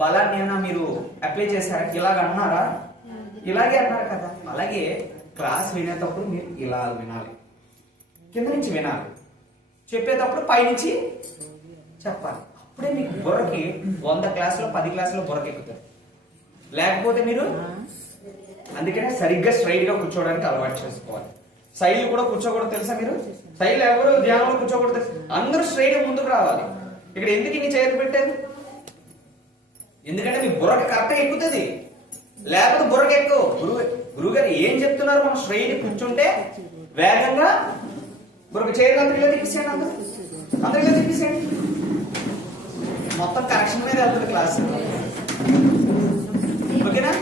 బలాన్ని ఏమైనా మీరు అప్లై చేశారా? ఇలాగ అన్నారా? ఇలాగే అన్నారు కదా. అలాగే క్లాస్ వినేటప్పుడు మీరు ఇలా వినాలి, కింద నుంచి వినాలి, చెప్పేటప్పుడు పైనుంచి చెప్పాలి. అప్పుడే మీకు బుర్రకి 100 క్లాసులో 10 క్లాసులో బుర్రకి ఎక్కుతారు. లేకపోతే మీరు అందుకనే సరిగ్గా స్ట్రైట్ గా కూర్చోవడానికి అలవాటు చేసుకోవాలి. శైలి కూడా కూర్చోకూడదు తెలుసా? మీరు శైలి ఎవరు ధ్యానంలో కూర్చోకూడదు. అందరూ స్ట్రైట్ గా ముందుకు రావాలి. ఇక్కడ ఎందుకు ఇన్ని చైర్లు పెట్టారు? ఎందుకంటే మీ బుర్రకి కరెక్ట్ ఎక్కుతుంది. లేకపోతే బుర్రకి ఎక్కువ. గురువు గారు ఏం చెప్తున్నారు? మనం స్ట్రైట్ కూర్చుంటే వేగంగా బుర్రకి చైర్లు అందరిలో తిప్పిసేయండి, అందరిలో తిప్పిసేయండి. మొత్తం కరెక్షన్ మీద వెళ్తుంది క్లాస్. ఓకేనా?